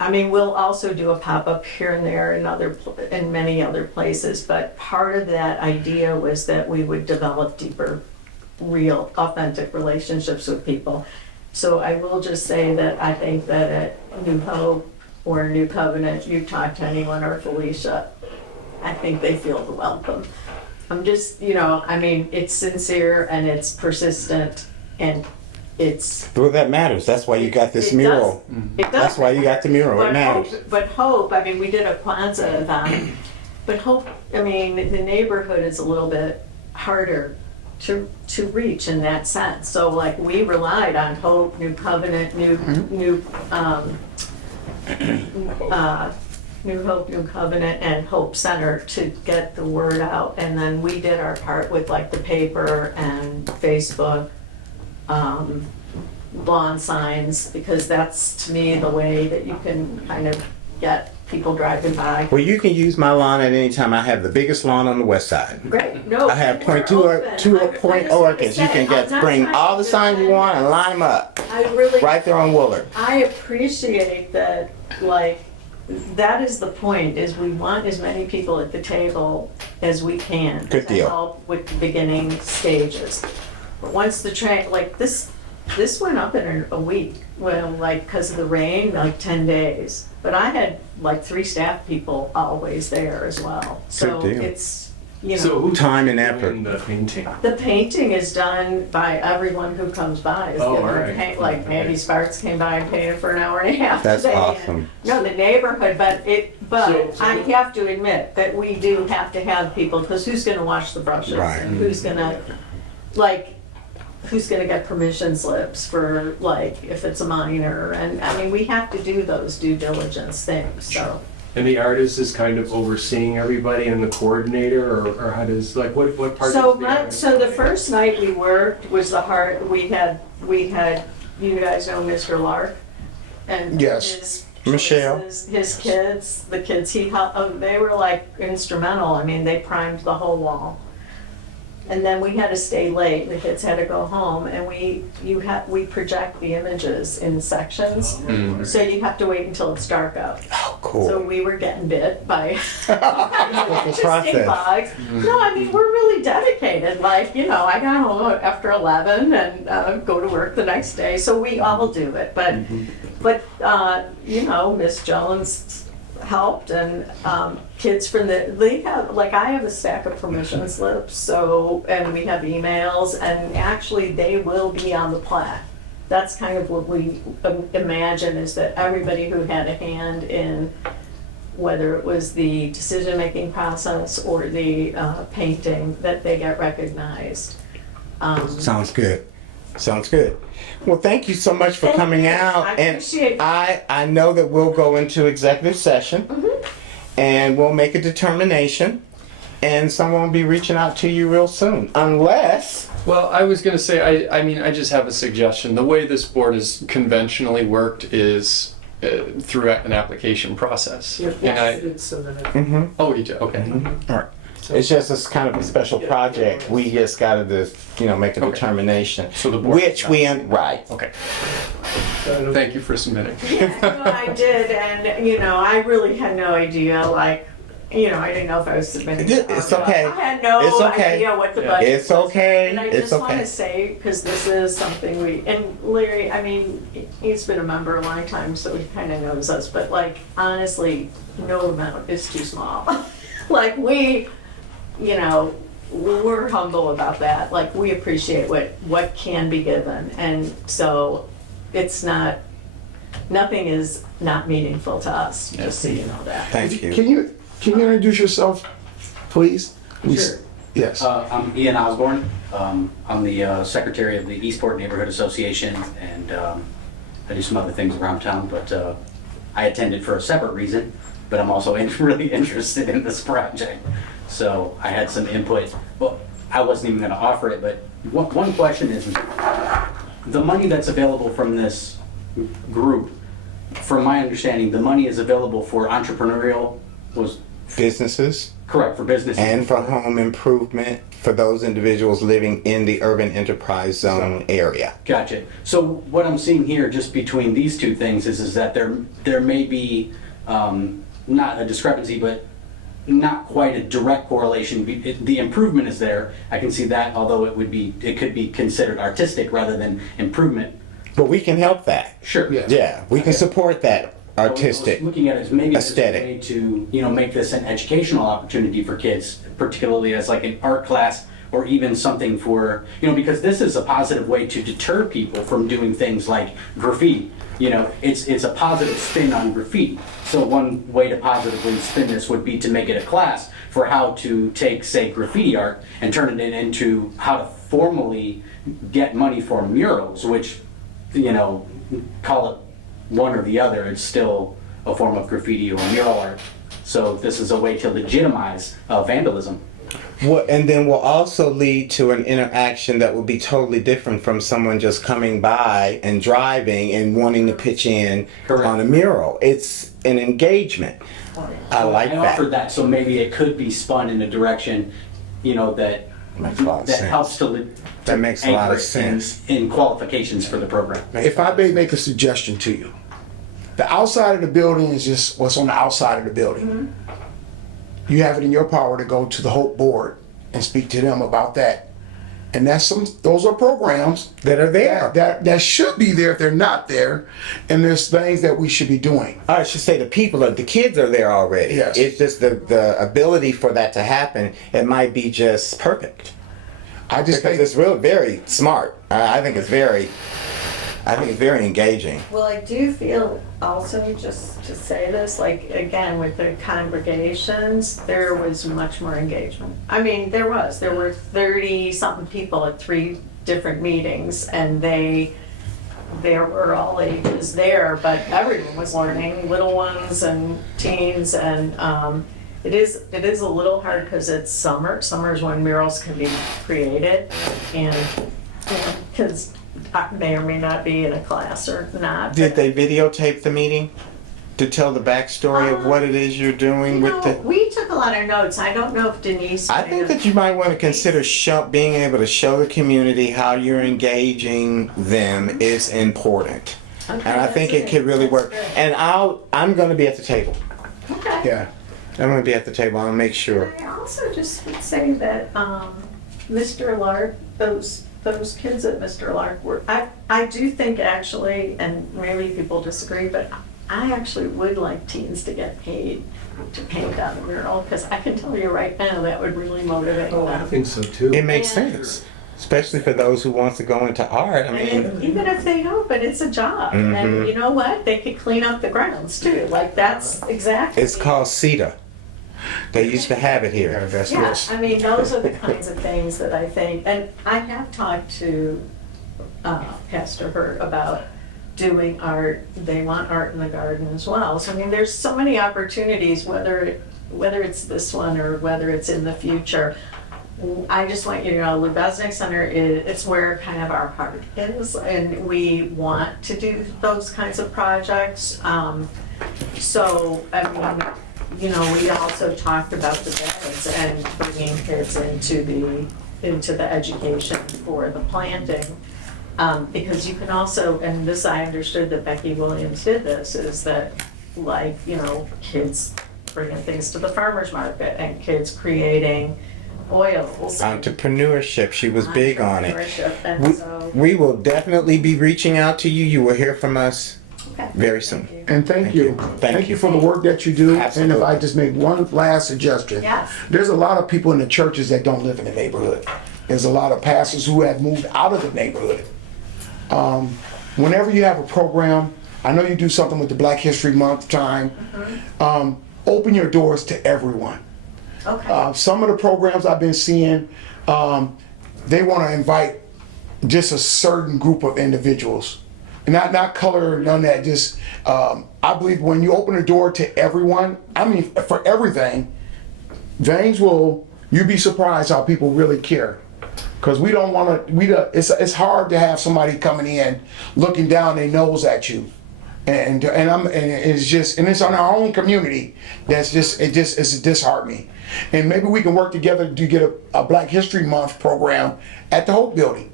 I mean, we'll also do a pop-up here and there in many other places, but part of that idea was that we would develop deeper, real, authentic relationships with people. So I will just say that I think that at New Hope or New Covenant, you talk to anyone or Felicia, I think they feel the welcome. I'm just, I mean, it's sincere and it's persistent and it's... Well, that matters. That's why you got this mural. It does. That's why you got the mural. It matters. But Hope, I mean, we did a Kwanzaa event, but Hope, I mean, the neighborhood is a little bit harder to reach in that sense. So like we relied on Hope, New Covenant, New Hope, New Covenant, and Hope Center to get the word out. And then we did our part with like the paper and Facebook, lawn signs, because that's to me the way that you can kind of get people driving by. Well, you can use my lawn at any time. I have the biggest lawn on the west side. Great. No, I have we're 2.2 open. acres. You can bring all the signs you want and line them up I really, right there on Woolard. I appreciate that, like, that is the point, is we want as many people at the table as we can. Good deal. To help with the beginning stages. But once the train, like this went up in a week, well, like, because of the rain, like 10 days. But I had like 3 staff people always there as well. So Good deal. it's, you So know, who's Time and doing effort. the painting? the painting is done by everyone who comes by. Is Oh, given a all right. paint- Like Mandy Sparks came by and painted for an hour and a half That's today. awesome. No, the neighborhood, but So- I have to admit that we do have to have people, because who's gonna wash the brushes? Right. And who's gonna, like, who's gonna get permission slips for, like, if it's a minor? And, I mean, we have to do those due diligence things, so. And the artist is kind of overseeing everybody and the coordinator, or how does, like, what part? So does the artist so the play? first night we worked was the hard, we had, you guys know Mr. Lark? And Yes. his Michelle. his kids, the kids he helped, they were like instrumental. I mean, they primed the whole wall. And then we had to stay late, the kids had to go home, and we project the images in sections. So you have to wait until it's dark out. Oh, So cool. we were getting bit by process. interesting bugs. No, I mean, we're really dedicated. Like, you know, I got home after 11 and go to work the next day. So we all do it. But you know, Miss Jones helped, and kids from they have, like, I have a stack of permission slips, so, and we have emails, and actually they will be on the plaque. That's kind of what we imagine, is that everybody who had a hand in, whether it was the decision-making process or the painting, that they get recognized. Sounds good. Sounds good. Well, thank you so much for Thank coming you. out. I And appreciate- I know that we'll go into executive session and we'll make a determination, and someone will be reaching out to you real soon. Unless, Well, I was going to say, I mean, I just have a suggestion. The way this board has conventionally worked is through an application process. And I, It's submitted. oh, you do, okay. all right. It's just a kind of a special project. We just got to, make a Okay. determination. So the board- Which right. Okay. Thank you for submitting. No, I did, and, you know, I really had no idea, like, you know, I didn't know if I was submitting. It's okay. I had no It's okay. idea what the Yeah. budget It's was. okay. And I It's just want okay. to say, because this is something and Larry, I mean, he's been a member a long time, so he kind of knows us, but, like, honestly, no amount is too small. Like, we, you know, we're humble about that. Like, we appreciate what can be given, and so it's not, nothing is not meaningful to us, just so you know that. Thank you. Can you introduce yourself, please? Sure. Yes. I'm Ian Osborne. I'm the secretary of the Eastport Neighborhood Association, and I do some other things around town, but I attended for a separate reason, but I'm also really interested in this project. So I had some input. Well, I wasn't even going to offer it, but one question is, the money that's available from this group, from my understanding, the money is available for entrepreneurial, was Businesses correct, for business. and for home improvement for those individuals living in the urban enterprise zone area. Gotcha. So what I'm seeing here, just between these two things, is that there may be not a discrepancy, but not quite a direct correlation. The improvement is there. I can see that, although it could be considered artistic rather than improvement. But we can help that. Sure. Yeah. Yeah, we can support that I artistic. was looking at it as maybe there's a aesthetic. way to, make this an educational opportunity for kids, particularly as like an art class, or even something for, because this is a positive way to deter people from doing things like graffiti. It's a positive spin on graffiti. So one way to positively spin this would be to make it a class for how to take, say, graffiti art and turn it into how to formally get money for murals, which, call it one or the other, it's still a form of graffiti or mural art. So this is a way to legitimize vandalism. And then will also lead to an interaction that will be totally different from someone just coming by and driving and wanting to pitch in Correct. on a mural. It's an engagement. I like I that. offered that, so maybe it could be spun in a direction, that Makes a lot of that sense. helps to That makes a lot of anchor it in- sense. in qualifications for the program. If I may make a suggestion to you, the outside of the building is just what's on the outside of the building. You have it in your power to go to the Hope Board and speak to them about that And those are programs That are there. that should be there if they're not there. And there's things that we should be doing. I should say the kids are there already. Yes. It's just the ability for that to happen. It might be just perfect I just because think it's real very smart. I think it's very engaging. Well, I do feel also, just to say this, like, again, with the congregations, there was much more engagement. I mean, there were 30-something people at 3 different meetings, and there were all ages there, but everyone was learning, little ones and teens, and it is a little hard because it's summer. Summer is when murals can be created, and kids may or may not be in a class or not. Did they videotape the meeting to tell the backstory of what it is you're doing with the? We took a lot of notes. I don't know if Denise. I think that you might want to consider being able to show the community how you're engaging them is important. Okay, And I think that's it could really That's work. good. And I'm going to be at the table. Okay. yeah. I'm going to be at the table. I'll make sure. I also just would say that Mr. Lark, those kids at Mr. Lark were, I do think actually, and maybe people disagree, but I actually would like teens to get paid to paint on the mural, because I can tell you right now that would really motivate Oh, I them. think so too. It makes sense, especially for those who want to go into art. I mean, And even if they don't, but it's a job, Mhm. and you know what? They could clean up the grounds too. Like that's exactly. it's called CETA. They used to have it here. Yeah, I mean, those are the kinds of things that I think, and I have talked to Pastor Hurt about doing art. They want art in the garden as well. So I mean, there's so many opportunities, whether it's this one or whether it's in the future. I just want you to know, Lubeznik Center it's where kind of our heart is, and we want to do those kinds of projects. So, I mean, you know, we also talked about the beds and bringing kids into the education for the planting. Because you can also, and this I understood that Becky Williams did this, is that, like, you know, kids bringing things to the farmer's market and kids creating oils. Entrepreneurship. She was big on it. Entrepreneurship, and so, We will definitely be reaching out to you. You will hear from us okay. very soon. Thank you. And thank you. Thank you for the work that you do. Absolutely. And if I just make one last suggestion. Yes. There's a lot of people in the churches that don't live in the neighborhood. There's a lot of pastors who have moved out of the neighborhood. Whenever you have a program, I know you do something with the Black History Month time, open your doors to everyone. Okay. Some of the programs I've been seeing, they want to invite just a certain group of individuals. Not color, none of that, just, I believe when you open the door to everyone, I mean, for everything, you'd be surprised how people really care. Because we don't want to, it's hard to have somebody coming in, looking down their nose at you. And it's on our own community. It's disheartening. And maybe we can work together to get a Black History Month program at the Hope Building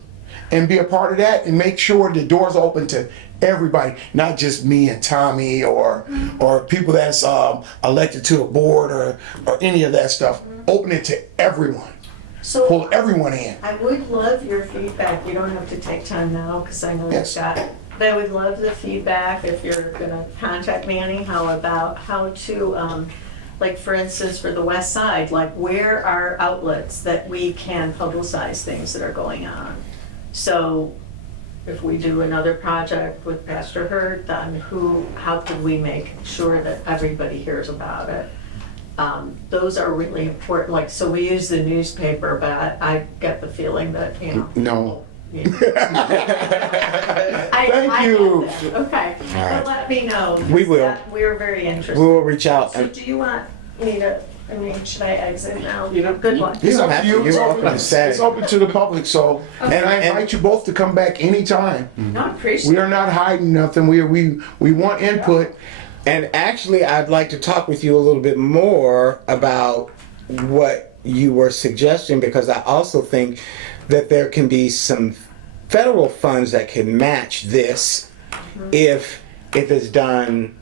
and be a part of that and make sure the doors are open to everybody, not just me and Tommy or people that's elected to a board or any of that stuff. Open it to everyone. So Pull everyone in. I would love your feedback. You don't have to take time now because I know Yes. you've got it. But I would love the feedback if you're gonna contact me anyhow about how to, like for instance, for the West Side, like where are outlets that we can publicize things that are going on? So if we do another project with Pastor Hurt, then how could we make sure that everybody hears about it? Those are really important, like, so we use the newspaper, but I get the feeling that, you know. No. I Thank you. get that. Okay, right. but let me know. 'cause We will. We're very interested. We will reach out. So And do you want me to, I mean, should I exit now? Good luck. It's don't up have to to. you. It's You're open, open to say. it's open to the public, so, and I invite you both to come back anytime. No, I appreciate We it. are not hiding nothing. We want input. And actually, I'd like to talk with you a little bit more about what you were suggesting, because I also think that there can be some federal funds that can match this if it's done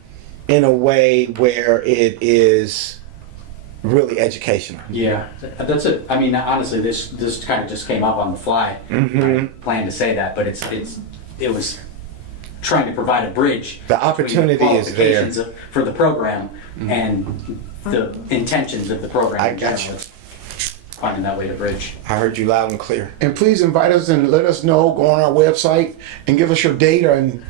in a way where it is really educational. Yeah, that's it. I mean, honestly, this kind of just came up on the fly. I planned to say that, but it was trying to provide a bridge. The between opportunity is there. qualifications for the program and the intentions of the program. I in got general. you. Finding that way to bridge. I heard you loud and clear. And please invite us and let us know, go on our website and give us your data. And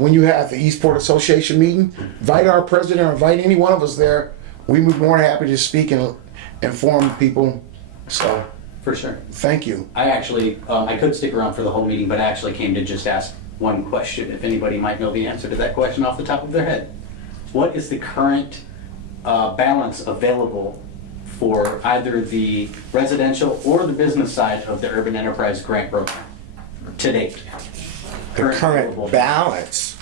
when you have the Eastport Association meeting, invite our president or invite any one of us there. We'd be more than happy to speak and inform people. So For sure. thank you. I actually, I could stick around for the whole meeting, but I actually came to just ask one question, if anybody might know the answer to that question off the top of their head. What is the current balance available for either the residential or the business side of the Urban Enterprise Grant Program to date? The available current balance.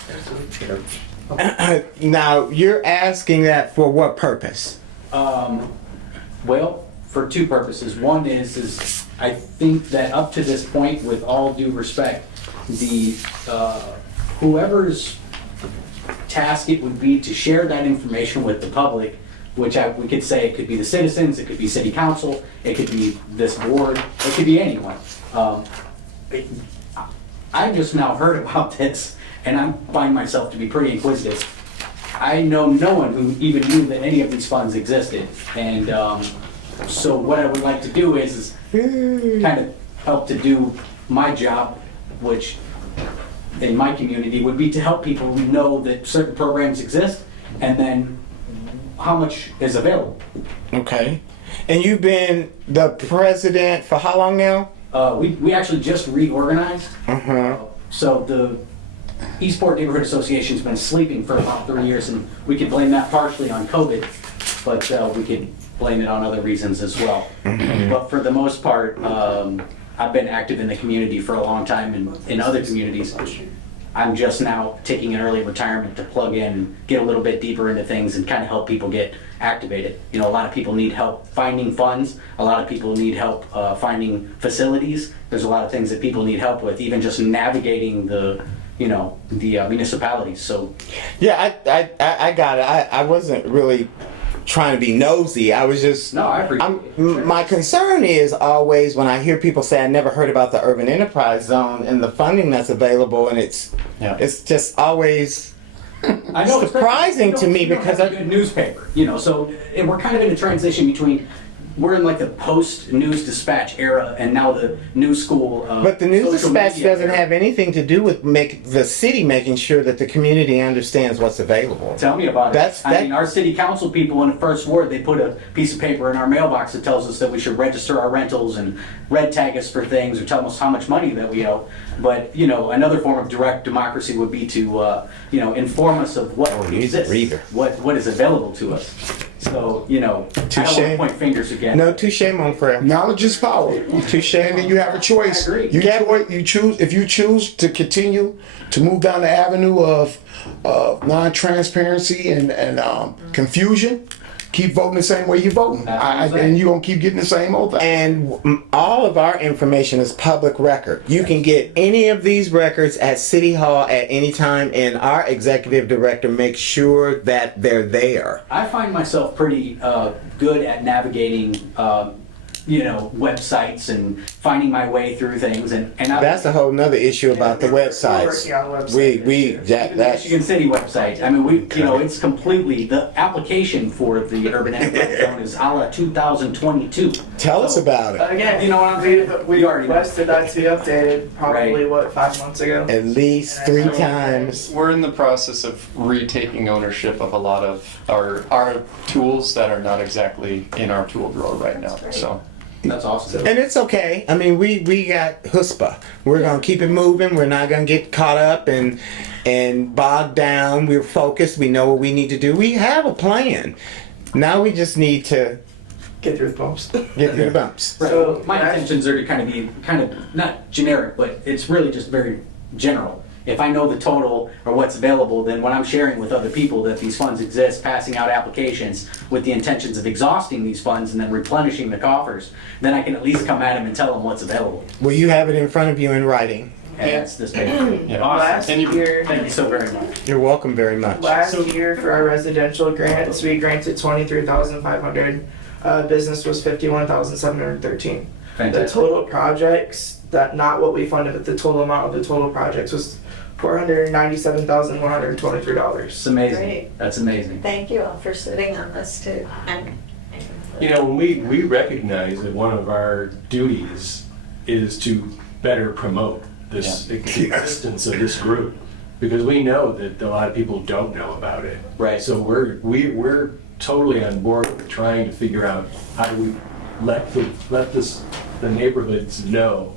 Now, you're asking that for what purpose? Well, for two purposes. One is I think that up to this point, with all due respect, the whoever's task it would be to share that information with the public, which we could say it could be the citizens, it could be city council, it could be this board, it could be anyone. I just now heard about this, and I find myself to be pretty inquisitive. I know no one who even knew that any of these funds existed, and so what I would like to do is kind of help to do my job, which in my community would be to help people who know that certain programs exist, and then how much is available. Okay. And you've been the president for how long now? We actually just reorganized. Uh-huh. So the Eastport Neighborhood Association's been sleeping for about 3 years, and we could blame that partially on COVID, but we could blame it on other reasons as well. But for the most part, I've been active in the community for a long time and in other communities. I'm just now taking an early retirement to plug in and get a little bit deeper into things and kind of help people get activated. You know, a lot of people need help finding funds. A lot of people need help finding facilities. There's a lot of things that people need help with, even just navigating the municipalities. So Yeah, I got it. I wasn't really trying to be nosy. I was just. no, I appreciate it. My concern is always when I hear people say I never heard about the urban enterprise zone and the funding that's available, and it's just always I know it's surprising to me we don't because have a good newspaper, so and we're kind of in a transition between. We're in like the post-News Dispatch era, and now the new school. But the News social Dispatch media doesn't era. have anything to do with the city making sure that the community understands what's available. Tell me about it. I That- mean, our city council people in the first ward, they put a piece of paper in our mailbox that tells us that we should register our rentals and red tag us for things or tell us how much money that we owe. But, another form of direct democracy would be to, inform us of what he's a exists, reader. what is available to us. So, I don't want to Touche. point fingers again. No, touche, mon frere. Knowledge is power. Touche. And then you have a choice. I agree. You choose if you choose to continue to move down the avenue of non-transparency and confusion. Keep voting the same way you're voting, That's what I'm saying. and you're gonna keep getting the same old thing. And all of our information is public record. You can get any of these records at City Hall at any time, and our executive director makes sure that they're there. I find myself pretty good at navigating, websites and finding my way through things, and That's a whole nother issue about the websites. Working on the website We this year. that's Michigan City website. I mean, it's completely, the application for the urban enterprise zone is a la 2022. tell us about it. Again, You know what I'm saying? we already know. requested that to be updated probably, Right. 5 months ago? At least 3 times. We're in the process of retaking ownership of a lot of our tools that are not exactly in our tool drawer right now. So That's awesome. And it's okay. I mean, we got chutzpah. We're gonna keep it moving. We're not gonna get caught up and bogged down. We're focused. We know what we need to do. We have a plan. Now we just need to Get through the bumps. get through the bumps. Right. So, My right. intentions are to kind of not generic, but it's really just very general. If I know the total or what's available, then when I'm sharing with other people that these funds exist, passing out applications with the intentions of exhausting these funds and then replenishing the coffers, then I can at least come at them and tell them what's available. Will you have it in front of you in writing? And that's this paper. yeah. Last And you- year, Thank you so very much. You're welcome very much. last year for our residential grants, we granted 23,500 Business was 51,713. The Fantastic. total projects, that not what we funded, but the total amount of the total projects was $497,123. It's amazing. Great. That's amazing. Thank you all for sitting on this too. And You know, when we recognize that one of our duties is to better promote this existence of this group, because we know that a lot of people don't know about it. Right. So we're totally on board with trying to figure out how do we let the neighborhoods know.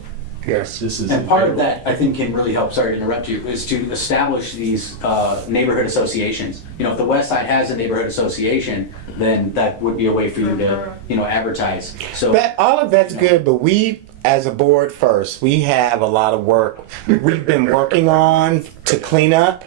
Yes. This is And part of available. that, I think, can really help, sorry to interrupt you, is to establish these neighborhood associations. You know, if the West Side has a neighborhood association, then that would be a way for you to, you know, advertise. So, All of that's good, but we, as a board first, we have a lot of work we've been working on to clean up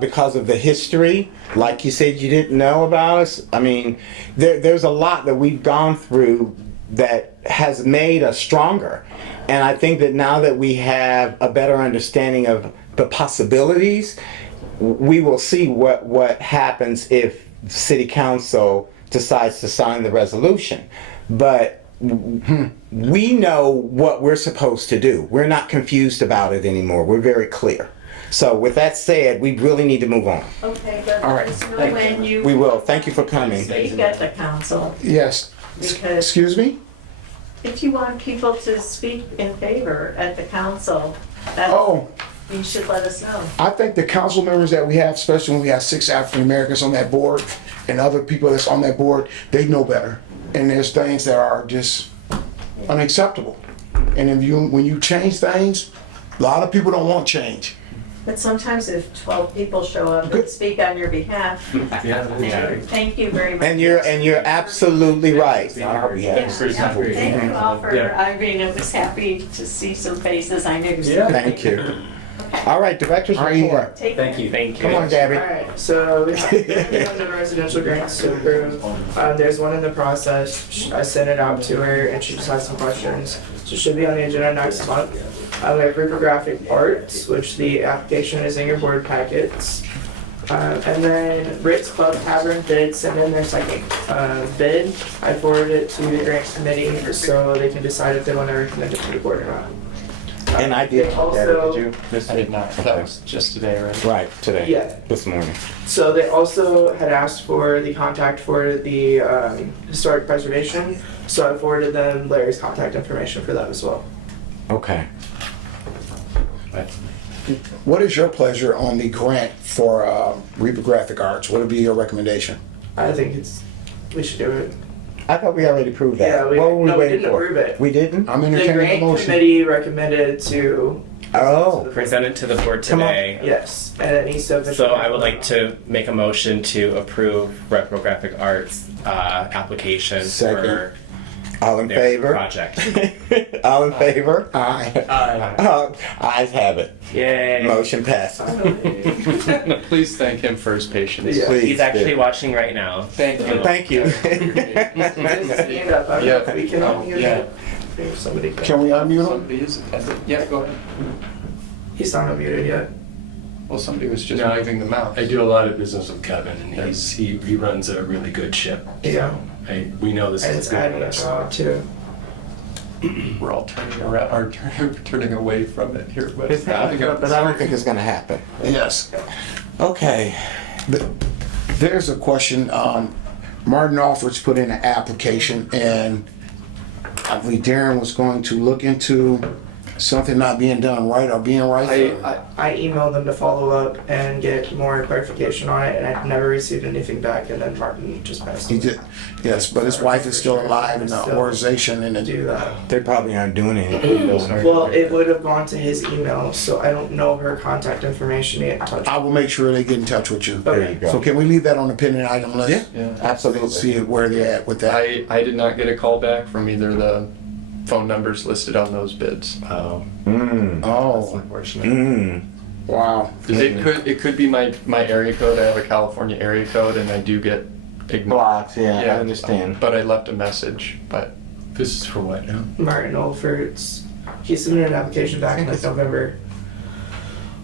because of the history. Like you said, you didn't know about us. I mean, there's a lot that we've gone through that has made us stronger. And I think that now that we have a better understanding of the possibilities, we will see what happens if City Council decides to sign the resolution. But we know what we're supposed to do. We're not confused about it anymore. We're very clear. So with that said, we really need to move on. okay, but All right. let us know when you. We will. Thank you for coming. Speak at the council, Yes. because Excuse me? if you want people to speak in favor at the council, that's, Oh, you should let us know. I think the council members that we have, especially when we have 6 African Americans on that board and other people that's on that board, they know better. And there's things that are just unacceptable. And when you change things, a lot of people don't want change. But sometimes if 12 people show up and speak on your behalf, thank you very much. And you're absolutely right. Yes, thank you all for, I mean, it was happy to see some faces I knew. Thank you. All right, director's report. Take Thank you. Come on, Gabby. Alright, so we have the residential grants to approve. There's one in the process. I sent it out to her and she just has some questions. So it should be on the agenda next month. We have reprographic arts, which the application is in your board packets. And then Ritz Club Tavern did send in their second bid. I forwarded it to the grant committee so they can decide if they want to recommend it to the board or not. And I did. They also- Did you? I did not. That was just today, right? Right, today. Yeah. This morning. So they also had asked for the contact for the historic preservation, so I forwarded them Larry's contact information for that as well. Okay. What is your pleasure on the grant for reprographic arts? What would be your recommendation? I think we should do it. I thought we already proved that. Yeah, we What were we waiting didn't for? approve it. We didn't? I'm The entertaining the grant motion. committee recommended to. Oh. Present it to the board Come on. today. Yes, and it needs to. So I would like to make a motion to approve reprographic arts application Second. for All in their favor? project. All in favor? Aye. Ayes have it. Yay! Motion passes. Please thank him for his patience. Yeah. Please He's actually do. watching right now. Thank you. Thank you. Stand up. I don't know if we can unmute Yeah. it. If somebody can. Can we unmute him? Somebody is, yeah, go ahead. He's not unmuted yet. Well, somebody was just No, moving the mouse. I do a lot of business with Kevin, and he runs a really good ship. Yeah. We know this And is it's good. adding a job too. We're all turning around, or turning away from it here, but But I don't think it's gonna happen. Yes. Okay. There's a question. Martin Alford's put in an application, and I believe Darren was going to look into something not being done right or being right. I emailed them to follow up and get more clarification on it, and I've never received anything back. And then Martin just passed. He it. did, yes, but his wife is still alive in the organization, and Do that. They probably aren't doing anything. Well, it would have gone to his email, so I don't know her contact information to get in touch. I will make sure they get in touch with you. There you go. So can we leave that on the pending item list? Yeah. Absolutely. See where they're at with that. I did not get a call back from either the phone numbers listed on those bids. Oh, Mm. That's Oh, unfortunate. Mm. wow. It could be my area code. I have a California area code, and I do get ignored. Blocks, yeah, I understand. But I left a message. But this is for what now? Martin Olferts, he submitted an application back in like November.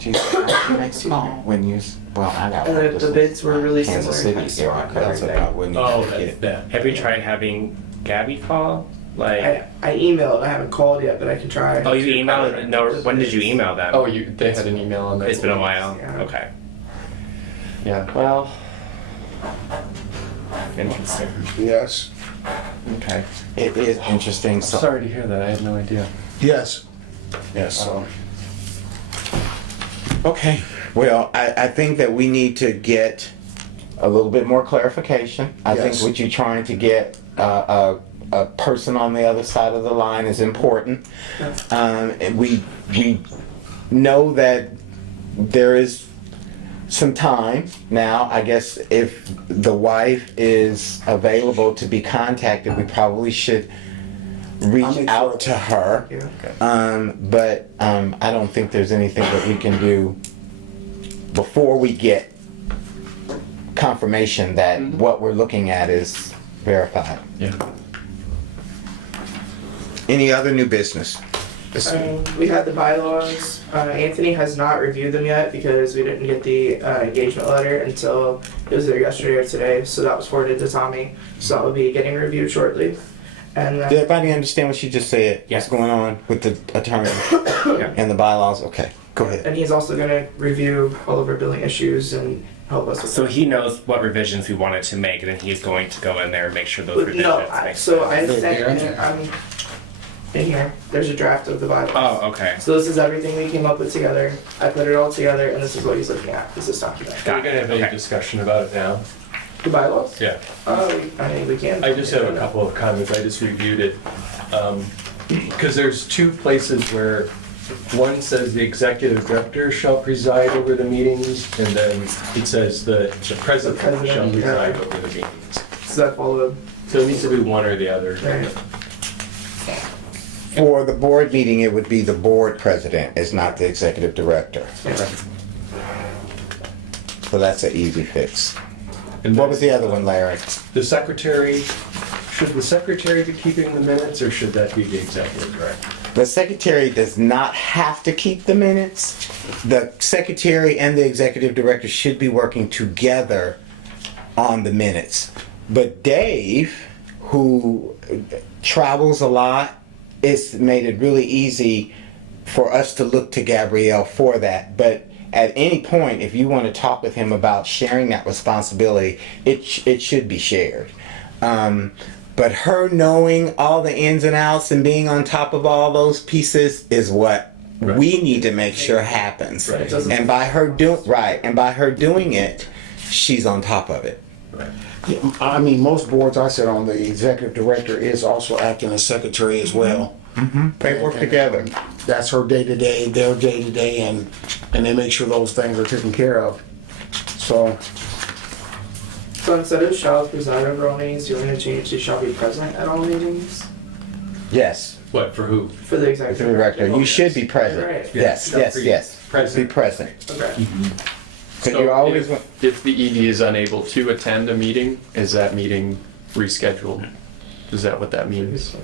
Next call when you Well, I got And one. the This bids is were really Kansas similar in City area price, code, so I everything. wouldn't Oh, even get that, it. that. Have you tried having Gabby call? Like, I emailed. I haven't called yet, but I can try. oh, you emailed? No, when did you email them? Oh, they had an email on that. It's been a while. Yeah. Okay. Yeah. Well, Interesting. Yes. Okay. it is interesting. So, Sorry to hear that. I had no idea. Yes. Yes. okay. Well, I think that we need to get a little bit more clarification. I think Yes. what you're trying to get a person on the other side of the line is important. And we know that there is some time now. I guess if the wife is available to be contacted, we probably should reach make out to her. Yeah. But I don't think there's anything that we can do before we get confirmation that what we're looking at is verified. Yeah. Any other new business? We had the bylaws. Anthony has not reviewed them yet because we didn't get the engagement letter until it was there yesterday or today. So that was forwarded to Tommy. So that will be getting reviewed shortly. And Did then, everybody understand what she just said? Yes. What's going on with the attorney and the bylaws? Okay, go ahead. and he's also going to review all of our billing issues and help us with So that. he knows what revisions we wanted to make, and then he's going to go in there and make sure those But revisions no, make so I They're sent there? I'm in here. There's a draft of the bylaws. Oh, okay. So this is everything we came up with together. I put it all together, and this is what he's looking at. This is document. We're gonna have any Okay. discussion about it now. The bylaws? Yeah. I mean, we can. I just have a couple of comments. I just reviewed it. Because there's two places where one says the executive director shall preside over the meetings, and then it says the president shall president, preside yeah. over the meetings. So that followed. So it needs to be one or the other. Right. For the board meeting, it would be the board president, it's not the executive director. So that's an easy fix. And What was the other one, Larry? The secretary, should the secretary be keeping the minutes, or should that be the executive director? The secretary does not have to keep the minutes. The secretary and the executive director should be working together on the minutes. But Dave, who travels a lot, it's made it really easy for us to look to Gabrielle for that. But at any point, if you want to talk with him about sharing that responsibility, it should be shared. But her knowing all the ins and outs and being on top of all those pieces is what we need to make sure happens. Right. And by her doing it, she's on top of it. Right. Yeah, I mean, most boards I sit on, the executive director is also acting as secretary as well. They work together. That's her day-to-day, their day-to-day, and they make sure those things are taken care of. So, So instead of shall preside over all meetings, you're going to change to shall be present at all meetings Yes, What, for who? for the executive director, you should be present. Right. Yes, yes, yes. Present. Be present. Okay. Because you always want. If the ED is unable to attend a meeting, is that meeting rescheduled? Is that what that means?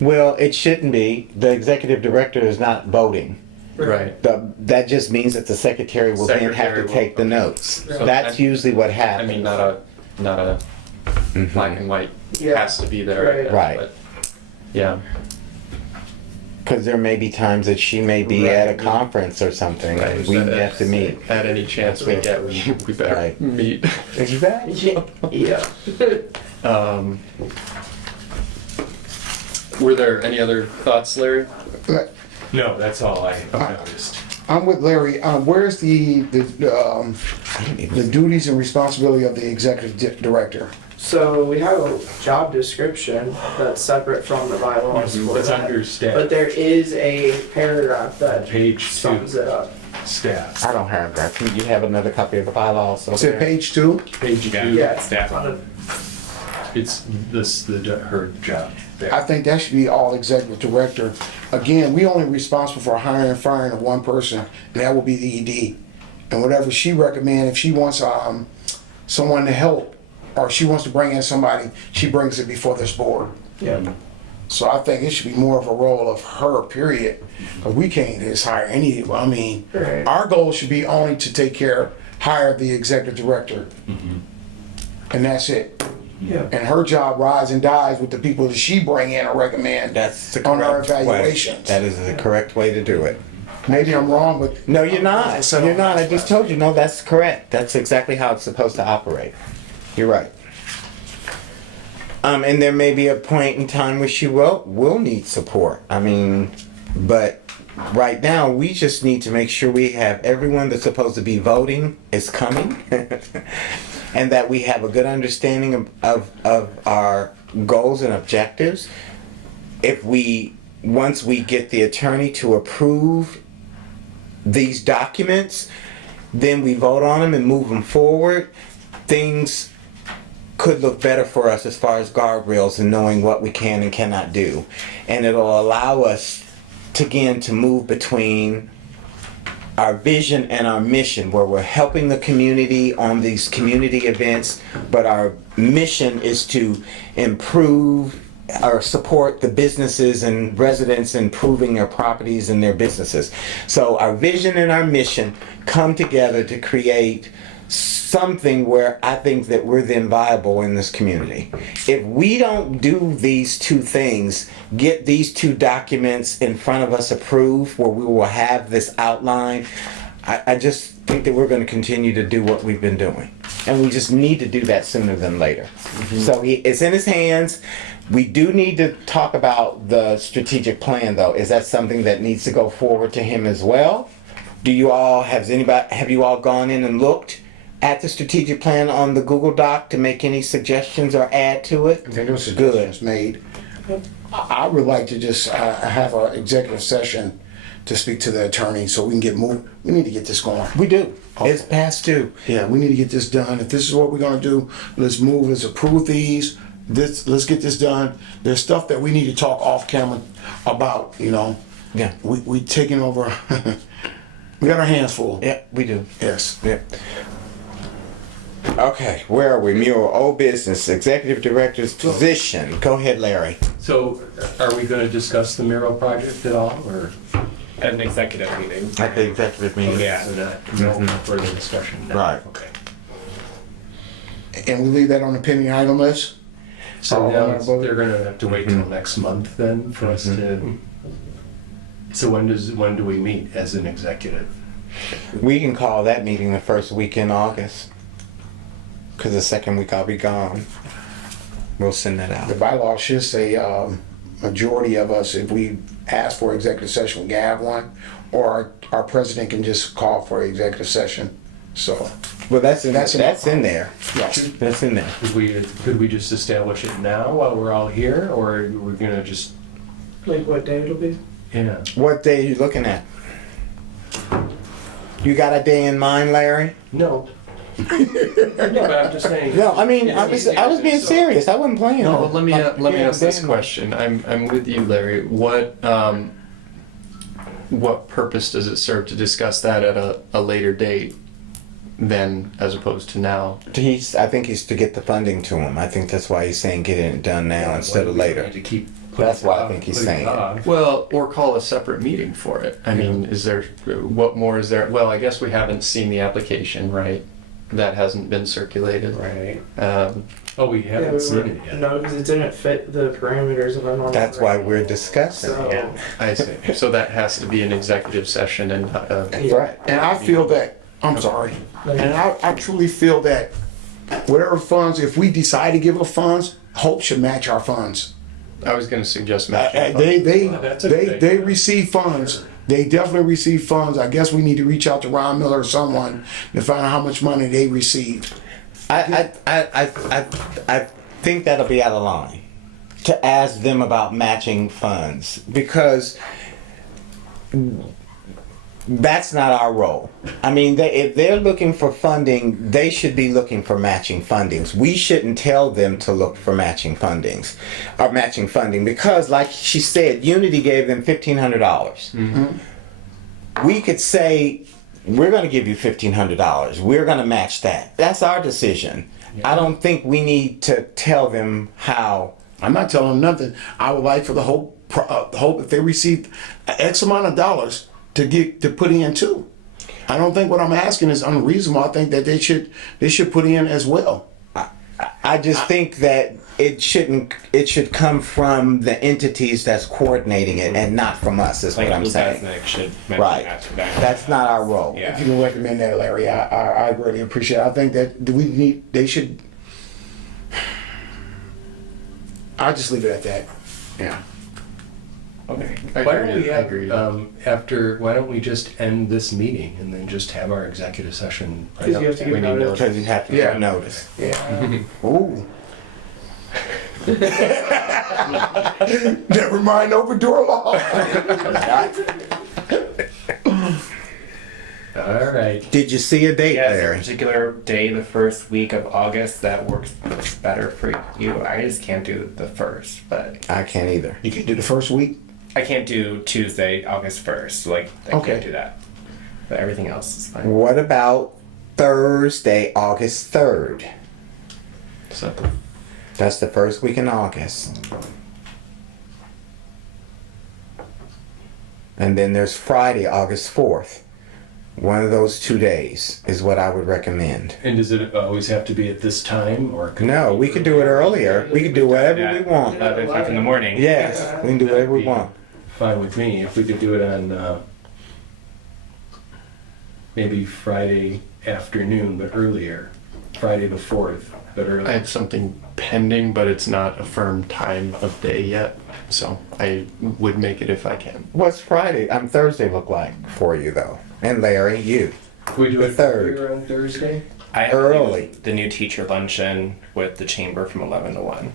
Well, it shouldn't be. The executive director is not voting. Right. That just means that the secretary will then have Secretary to will- take the notes. So That's I- usually what I happens. mean, not a black and white Yeah. has to be there. Right. Right. But, yeah. Because there may be times that she may be at a conference or something, and we have to meet. At any chance we get, we better Right. meet. Exactly. Yeah. Were there any other thoughts, Larry? No, that's all I noticed. I'm with Larry. Where's the duties and responsibility of the executive director? So we have a job description that's separate from the bylaws for It's that. under But staff, there is a paragraph that page 2, sums it up. staff. I don't have that. You have another copy of the bylaws over Is it there? page 2? Page 2, Yeah, it's Staff. on the, it's her job I there. think that should be all executive director. Again, we only responsible for hiring and firing of one person, and that will be the ED. And whatever she recommends, if she wants someone to help, or she wants to bring in somebody, she brings it before this board. yeah. So I think it should be more of a role of her, period. Because we can't just hire any, I mean, Right. our goal should be only to take care of hire the executive director. And that's it. Yeah. And her job rides and dies with the people that she bring in or recommend That's the on our correct way. evaluations. That is the correct way to do it. Maybe I'm wrong, but. No, you're not. So- You're not. I just told you. No, that's correct. That's exactly how it's supposed to operate. You're right. And there may be a point in time where she will need support. I mean, but right now we just need to make sure we have everyone that's supposed to be voting is coming, and that we have a good understanding of our goals and objectives. Once we get the attorney to approve these documents, then we vote on them and move them forward. Things could look better for us as far as guardrails and knowing what we can and cannot do. And it'll allow us to move between our vision and our mission, where we're helping the community on these community events, but our mission is to improve or support the businesses and residents improving their properties and their businesses. So our vision and our mission come together to create something where I think that we're then viable in this community. If we don't do these two things, get these two documents in front of us approved, where we will have this outline, I just think that we're going to continue to do what we've been doing. And we just need to do that sooner than later. So it's in his hands. We do need to talk about the strategic plan, though. Is that something that needs to go forward to him as well? Have you all gone in and looked at the strategic plan on the Google Doc to make any suggestions or add to it? I think those suggestions made. I would like to just have an executive session to speak to the attorney so we can get moved. We need to get this going. We do. It's past due. Yeah, we need to get this done. If this is what we're gonna do, let's move, let's approve these. Let's get this done. There's stuff that we need to talk off camera about, you know. Yeah. We taking over. We got our hands full. Yeah, we do. Yes. Yeah. Okay, where are we? Mural, old business, executive director's position. Go ahead, Larry. So are we going to discuss the mural project at all, or? At an executive meeting. At the executive meeting. Yeah. So no further discussion now? Right. Okay. And we leave that on the pending item list? So Oh, now on our vote? they're gonna have to wait till next month then for us to, so when do we meet as an executive? We can call that meeting the first week in August. Because the second week I'll be gone. We'll send that The out. bylaw should say majority of us, if we ask for executive session, we can have one, or our president can just call for executive session. So, Well, that's in there. yes. That's in there. Could we just establish it now while we're all here, or are we gonna just, Like what day it'll be? yeah? What day are you looking at? You got a day in mind, Larry? No. No, but I'm just saying. No, I mean, I was being serious. I wasn't playing. No, but let me ask this question. question. I'm with you, Larry. What purpose does it serve to discuss that at a later date than as opposed to now? I think he's to get the funding to him. I think that's why he's saying get it done now instead of later. To keep. That's why I think he's saying it. off. Well, or call a separate meeting for it. I mean, what more is there? Well, I guess we haven't seen the application, right? That hasn't been circulated. Right. Oh, we haven't seen it yet. No, because it didn't fit the parameters of our normal. That's why we're discussing it. So, I see. So that has to be an executive session and not a. That's right. And I feel that, I'm sorry, and I truly feel that whatever funds, if we decide to give up funds, Hope should match our funds. I was going to suggest matching funds. That's a good They idea. receive funds. They definitely receive funds. I guess we need to reach out to Ron Miller or someone to find out how much money they received. I think that'll be out of line to ask them about matching funds, because that's not our role. I mean, if they're looking for funding, they should be looking for matching fundings. We shouldn't tell them to look for matching fundings or matching funding, because, like she said, Unity gave them $1,500. We could say, we're going to give you $1,500. We're going to match that. That's our decision. I don't think we need to tell them how. I'm not telling them nothing. I would like for the Hope if they received X amount of dollars to put in too. I don't think what I'm asking is unreasonable. I think that they should put in as well. I just think that it should come from the entities that's coordinating it and not from us, is Like what I'm saying. Lukasnik should mention Right. that to them. That's not our role. Yeah. If you can recommend that, Larry, I really appreciate it. I think that they should. I'll just leave it at that. Yeah. Okay. I Why don't agree. we I have, agree. why don't we just end this meeting and then just have our executive session? Because you have to give We need notice. Because you have to Yeah. give notice. Yeah. Ooh. Never mind open door law. All right. Did you see a date, Yeah, is there a Larry? particular day the first week of August that works better for you? I just can't do the first, but I can't either. You can do the first week. I can't do Tuesday, August 1st. Like, I Okay. can't do that. But everything else is fine. What about Thursday, August 3rd? So, That's the first week in August. And then there's Friday, August 4th. One of those 2 days is what I would recommend. And does it always have to be at this time, or could No, we could do it earlier. We could do whatever Yeah. we want. 11 o'clock in the morning. Yes, we can do whatever we want. Fine with me if we could do it on maybe Friday afternoon, but earlier. Friday the 4th, but I earlier. have something pending, but it's not a firm time of day yet. So I would make it if I can. What's Thursday look like for you though? And Larry, you. Could we do the it 3rd. earlier on Thursday? I have Early. the new teacher luncheon with the chamber from 11 to 1.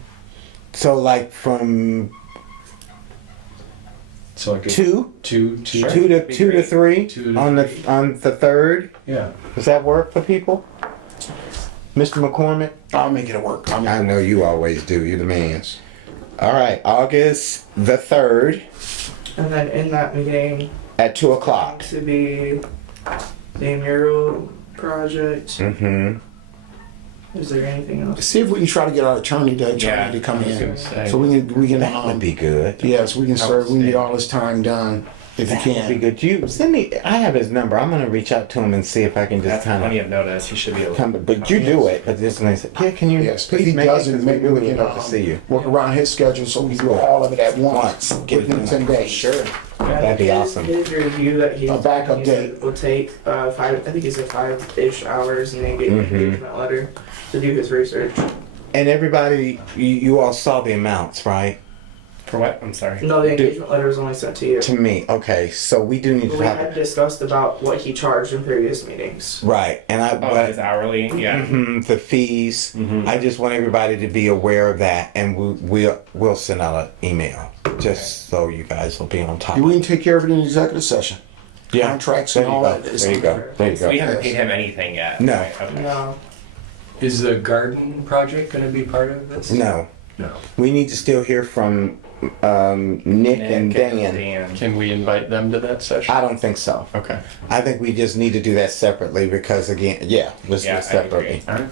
So like from So I could 2? two. Sure. 2 to Be 2 to great. 3 2 to on 3. the 3rd? Yeah. Does that work for people? Mr. McCormick? I'll make it work. I know you always do. You're the man. All right, August the 3rd And then in that meeting, at 2 o'clock. to be the mural project. Mm-hmm. Is there anything else? See if we can try to get our attorney to Yeah, come I was in, gonna say. so we can. That would be good. Yes, we can start. We can get all this time done if you That would be can. good. You send me. I have his number. I'm gonna reach out to him and see if I can just That's kind plenty of of notice. You should be able to. come. But you do it. But this one, yeah. Can you? Yes, if please he make it, 'cause doesn't, we maybe really we would can love to see you. work around his schedule so we can do all of it at once Get it within done. 10 days. Sure. Yeah, That'd be his- awesome. His review that he A backup he said date. will take 5. I think he said 5-ish hours, and then get an Mhm. engagement letter to do his research. And everybody, you all saw the amounts, right? For what? I'm sorry. No, the engagement letter was only sent to you. To me, okay. So we do need But to we talk. had discussed about what he charged in previous meetings. Right, and I. Oh, his hourly? Yeah. The fees. I just want everybody to be aware of that, and we'll send out an email just so you guys will be on top. We can take care of it in executive session. Yeah. Contracts There and you all go. that. There you go. There you So we go. haven't paid him anything yet. No. Right, okay. No. Is the garden project going to be part of this? No, No. we need to still hear from Nick and Dan. Can we invite them to that session? I don't think so. Okay. I think we just need to do that separately because again, let's do Yeah, it I agree. separately. All right.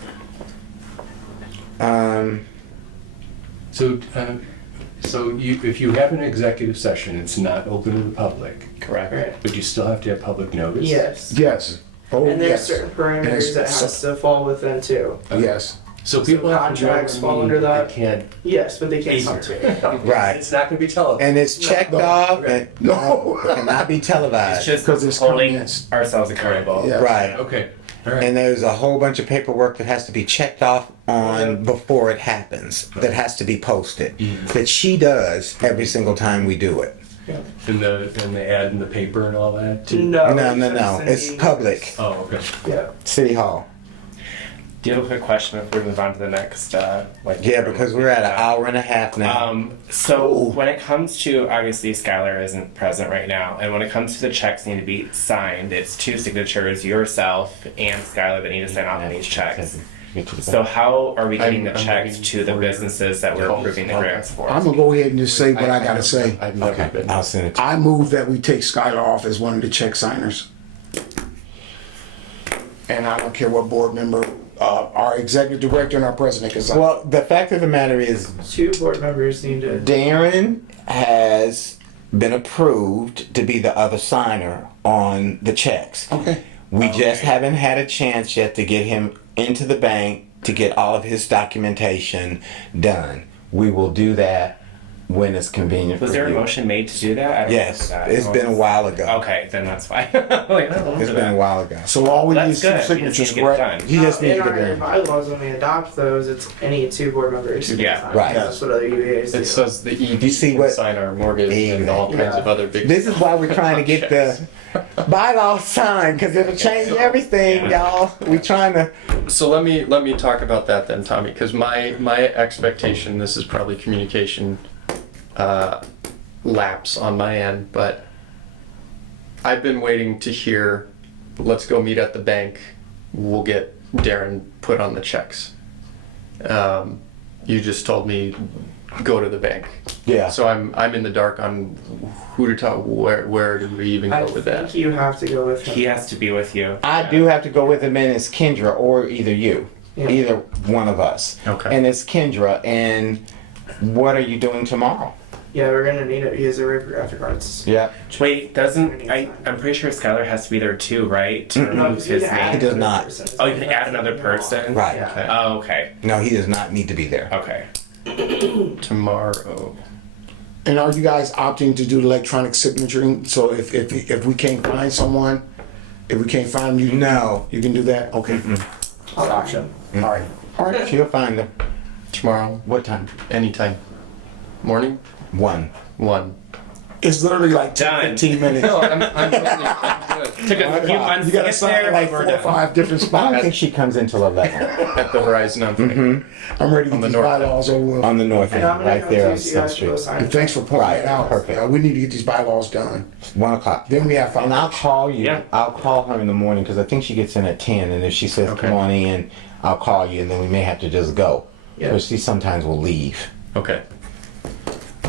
So, if you have an executive session, it's not open to the public, Correct. Right. but you still have to have public notice? Yes. Yes. Oh, And there's yes. certain parameters that has to fall within too. Yes. So people have to contracts know fall what under that? They can't. Yes, but they can't come to it. Right. It's not going to be televised. And it's checked off and No. cannot be It's televised. just 'Cause it's holding comments. ourselves accountable. Yeah. Right. Okay. All right. And there's a whole bunch of paperwork that has to be checked off on before it happens. That has to be posted. That she does every single time we do it. And the ad in the paper and all that too? No. No. It's public. Oh, okay. Yeah. City Hall. Do you have a quick question before we move on to the next? Yeah, because we're at an hour and a half now. So when it comes to, obviously Skylar isn't present right now, and when it comes to the checks need to be signed, it's 2 signatures, yourself and Skylar, that need to sign off on these checks. So how are we getting the I'm checks looking to the for businesses that we're help. approving the grants for? I'm gonna go ahead and just say what I gotta have- say. I've never been. I'll send it to you. I move that we take Skylar off as one of the check signers. And I don't care what board member, our executive director and our president can sign. Well, the fact of the matter is, 2 board members need to. Darren has been approved to be the other signer on the checks. Okay. We just haven't had a chance yet to get him into the bank to get all of his documentation done. We will do that when it's convenient Was for there a you. motion made to do that? I don't Yes, remember that. it's been a while ago. Okay, then that's why. Like, It's been a while ago. So all we need That's is some good. We just need signatures, to get it correct? done. He just needs in to get our there. bylaws, when we adopt those, it's any two board members. Yeah. Right. That's what other UVAs do. It says the ED You see can what- sign our mortgage and all kinds of other big. This is why we're trying to get the bylaws signed, because it'll change everything, y'all. We trying to. So let me talk about that then, Tommy, because my expectation, this is probably communication lapse on my end, but I've been waiting to hear, let's go meet at the bank, we'll get Darren put on the checks. You just told me go to the bank. Yeah. So I'm in the dark on who to talk, where do we even I go with think that? you have to go with him. He has to be with you. I do have to go with him, and it's Kendra or either you, Yeah. either one of us. Okay. And it's Kendra. And what are you doing tomorrow? Yeah, we're gonna need it. He has a graphic arts. Yeah. Wait, I'm pretty sure Skylar has to be there too, right? To No, remove because his you can add name. He does another not. person. Oh, you can add another person? Right. Yeah. Oh, okay. No, he does not need to be there. Okay. Tomorrow. And are you guys opting to do electronic signature? So if we can't find someone, if we can't find you, No. you can do that? Okay. I'll option. All right. All right. She'll find them. Tomorrow, What time? anytime. Morning? 1. 1. It's literally like 10, Done. 15 minutes. I'm good. Took a few months You to gotta get sign there, like but 4 we're or done. 5 different I don't spots. think she comes until 11 At the Verizon, I'm thinking. I'm ready to On get the these north bylaws over with. on the north And end, I'm gonna right go there too, on so you South guys can Street. go sign. And thanks for pointing Right, that out. perfect. We need to get these bylaws done. 1 o'clock. Then we have And I'll 5. call you. Yeah. I'll call her in the morning because I think she gets in at 10. And if she says, Okay. come on in, I'll call you. And then we may have to just go. Yeah. Because she sometimes will leave. Okay.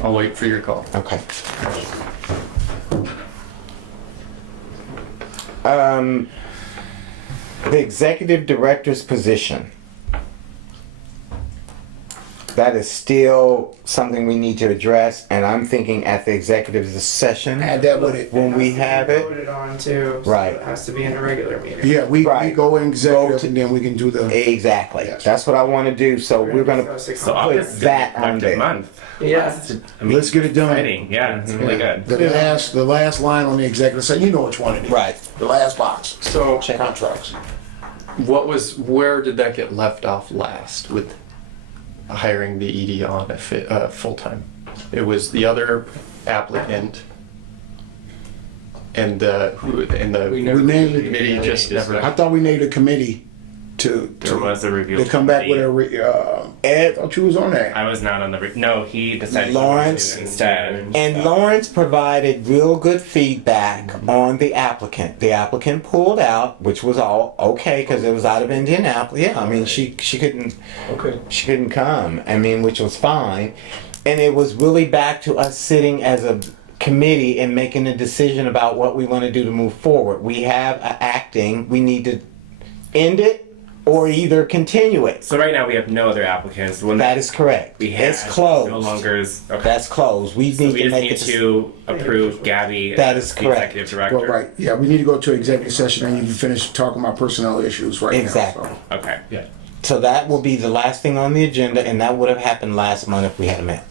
I'll wait for your call. Okay. The executive director's position. That is still something we need to address, and I'm thinking at the executive session Add that with it. when we have it. Voted on too. So Right. It has to be in a regular meeting. Yeah, we Right. go in Go executive to- and then we can do the. Exactly. Yes. That's what I want to do. So we're gonna. go 6 So months. August is that a on productive there. month. Yeah. I mean, Let's get it done. exciting. Yeah, it's really good. The last line on the executive session, you know which one it is. Right. The last box. So, Contracts. where did that get left off last with hiring the ED on full time? It was the other applicant, and the We named it. committee just never. I thought we named a committee to There was a review. to come back with committee. Ed, I thought you was on that. I was not on the. No, he decided Lawrence to do it instead. And Lawrence provided real good feedback on the applicant. The applicant pulled out, which was all okay because it was out of Indianapolis. Yeah, I mean she couldn't come. I mean, which was fine, and it was really back to us sitting as a committee and making a decision about what we want to do to move forward. We have acting. We need to end it or either continue it. So right now we have no other applicants. The one That is correct. we It's had closed. no longer is. Okay. That's closed. We So need we to just make need it. to approve Gabby That as is the correct. executive director. Well, right. Yeah, we need to go to executive session and you can finish talking about personnel issues right Exactly. now. So. Okay. Yeah. So that will be the last thing on the agenda, and that would have happened last month if we had met.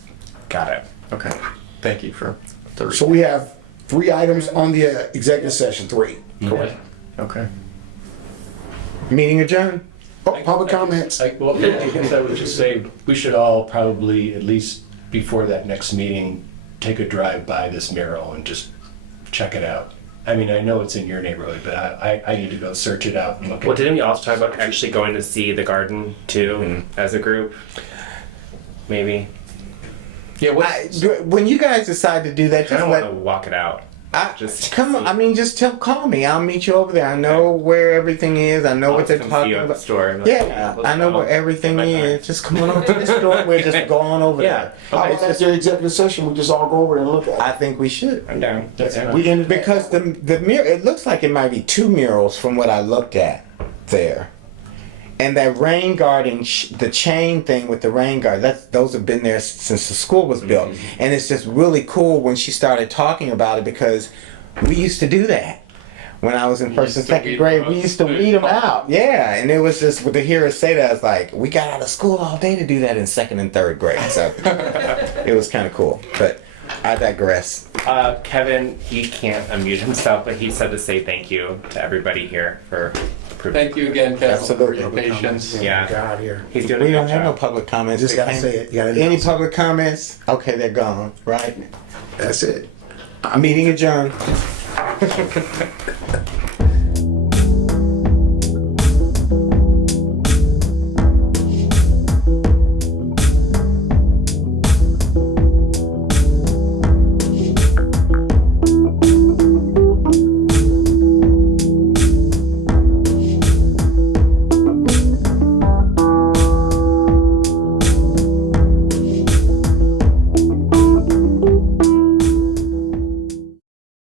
Got it. Okay. Thank you for the. So we have 3 items on the executive session. 3. Correct. Okay. Meeting adjourned. Oh, public comments. I guess I would just say, we should all probably, at least before that next meeting, take a drive by this mural and just check it out. I mean, I know it's in your neighborhood, but I need to go search it out and look Well, at it. didn't we also talk about actually going to see the garden too as a group? Maybe. Yeah, When you guys decide to do that, I just don't want to let. walk it out. Just Come on. I mean, just call me. I'll meet you over there. I know where everything is. I know I'll what they're come see talking you at the about. store. and Yeah, let's I know go. where everything My car. is. Just come on over to the store. We'll just go on over Yeah. there. How about after executive session, we just all go over and look at I think we should. I'm down. That's We ended Because the mirror, it looks like it might be 2 murals from what I looked at there. And that rain guarding, the chain thing with the rain guard, those have been there since the school was built. And it's just really cool when she started talking about it because we used to do that. when I was in first and used to second weed grade, them we out. used to weed them out. Yeah, and it was just to hear us say that, it's like we got out of school all day to do that in second and third grade. So it was kind of cool. But I digress. Kevin, he can't unmute himself, but he said to say thank you to everybody here for approving. Thank you again, Kevin, for Absolutely. your patience. Yeah. God here. He's doing We a don't good have no job. public comments. Just gotta They say can't- it. You gotta Any announce it. public comments? Okay, they're gone. Right. That's it. Meeting adjourned.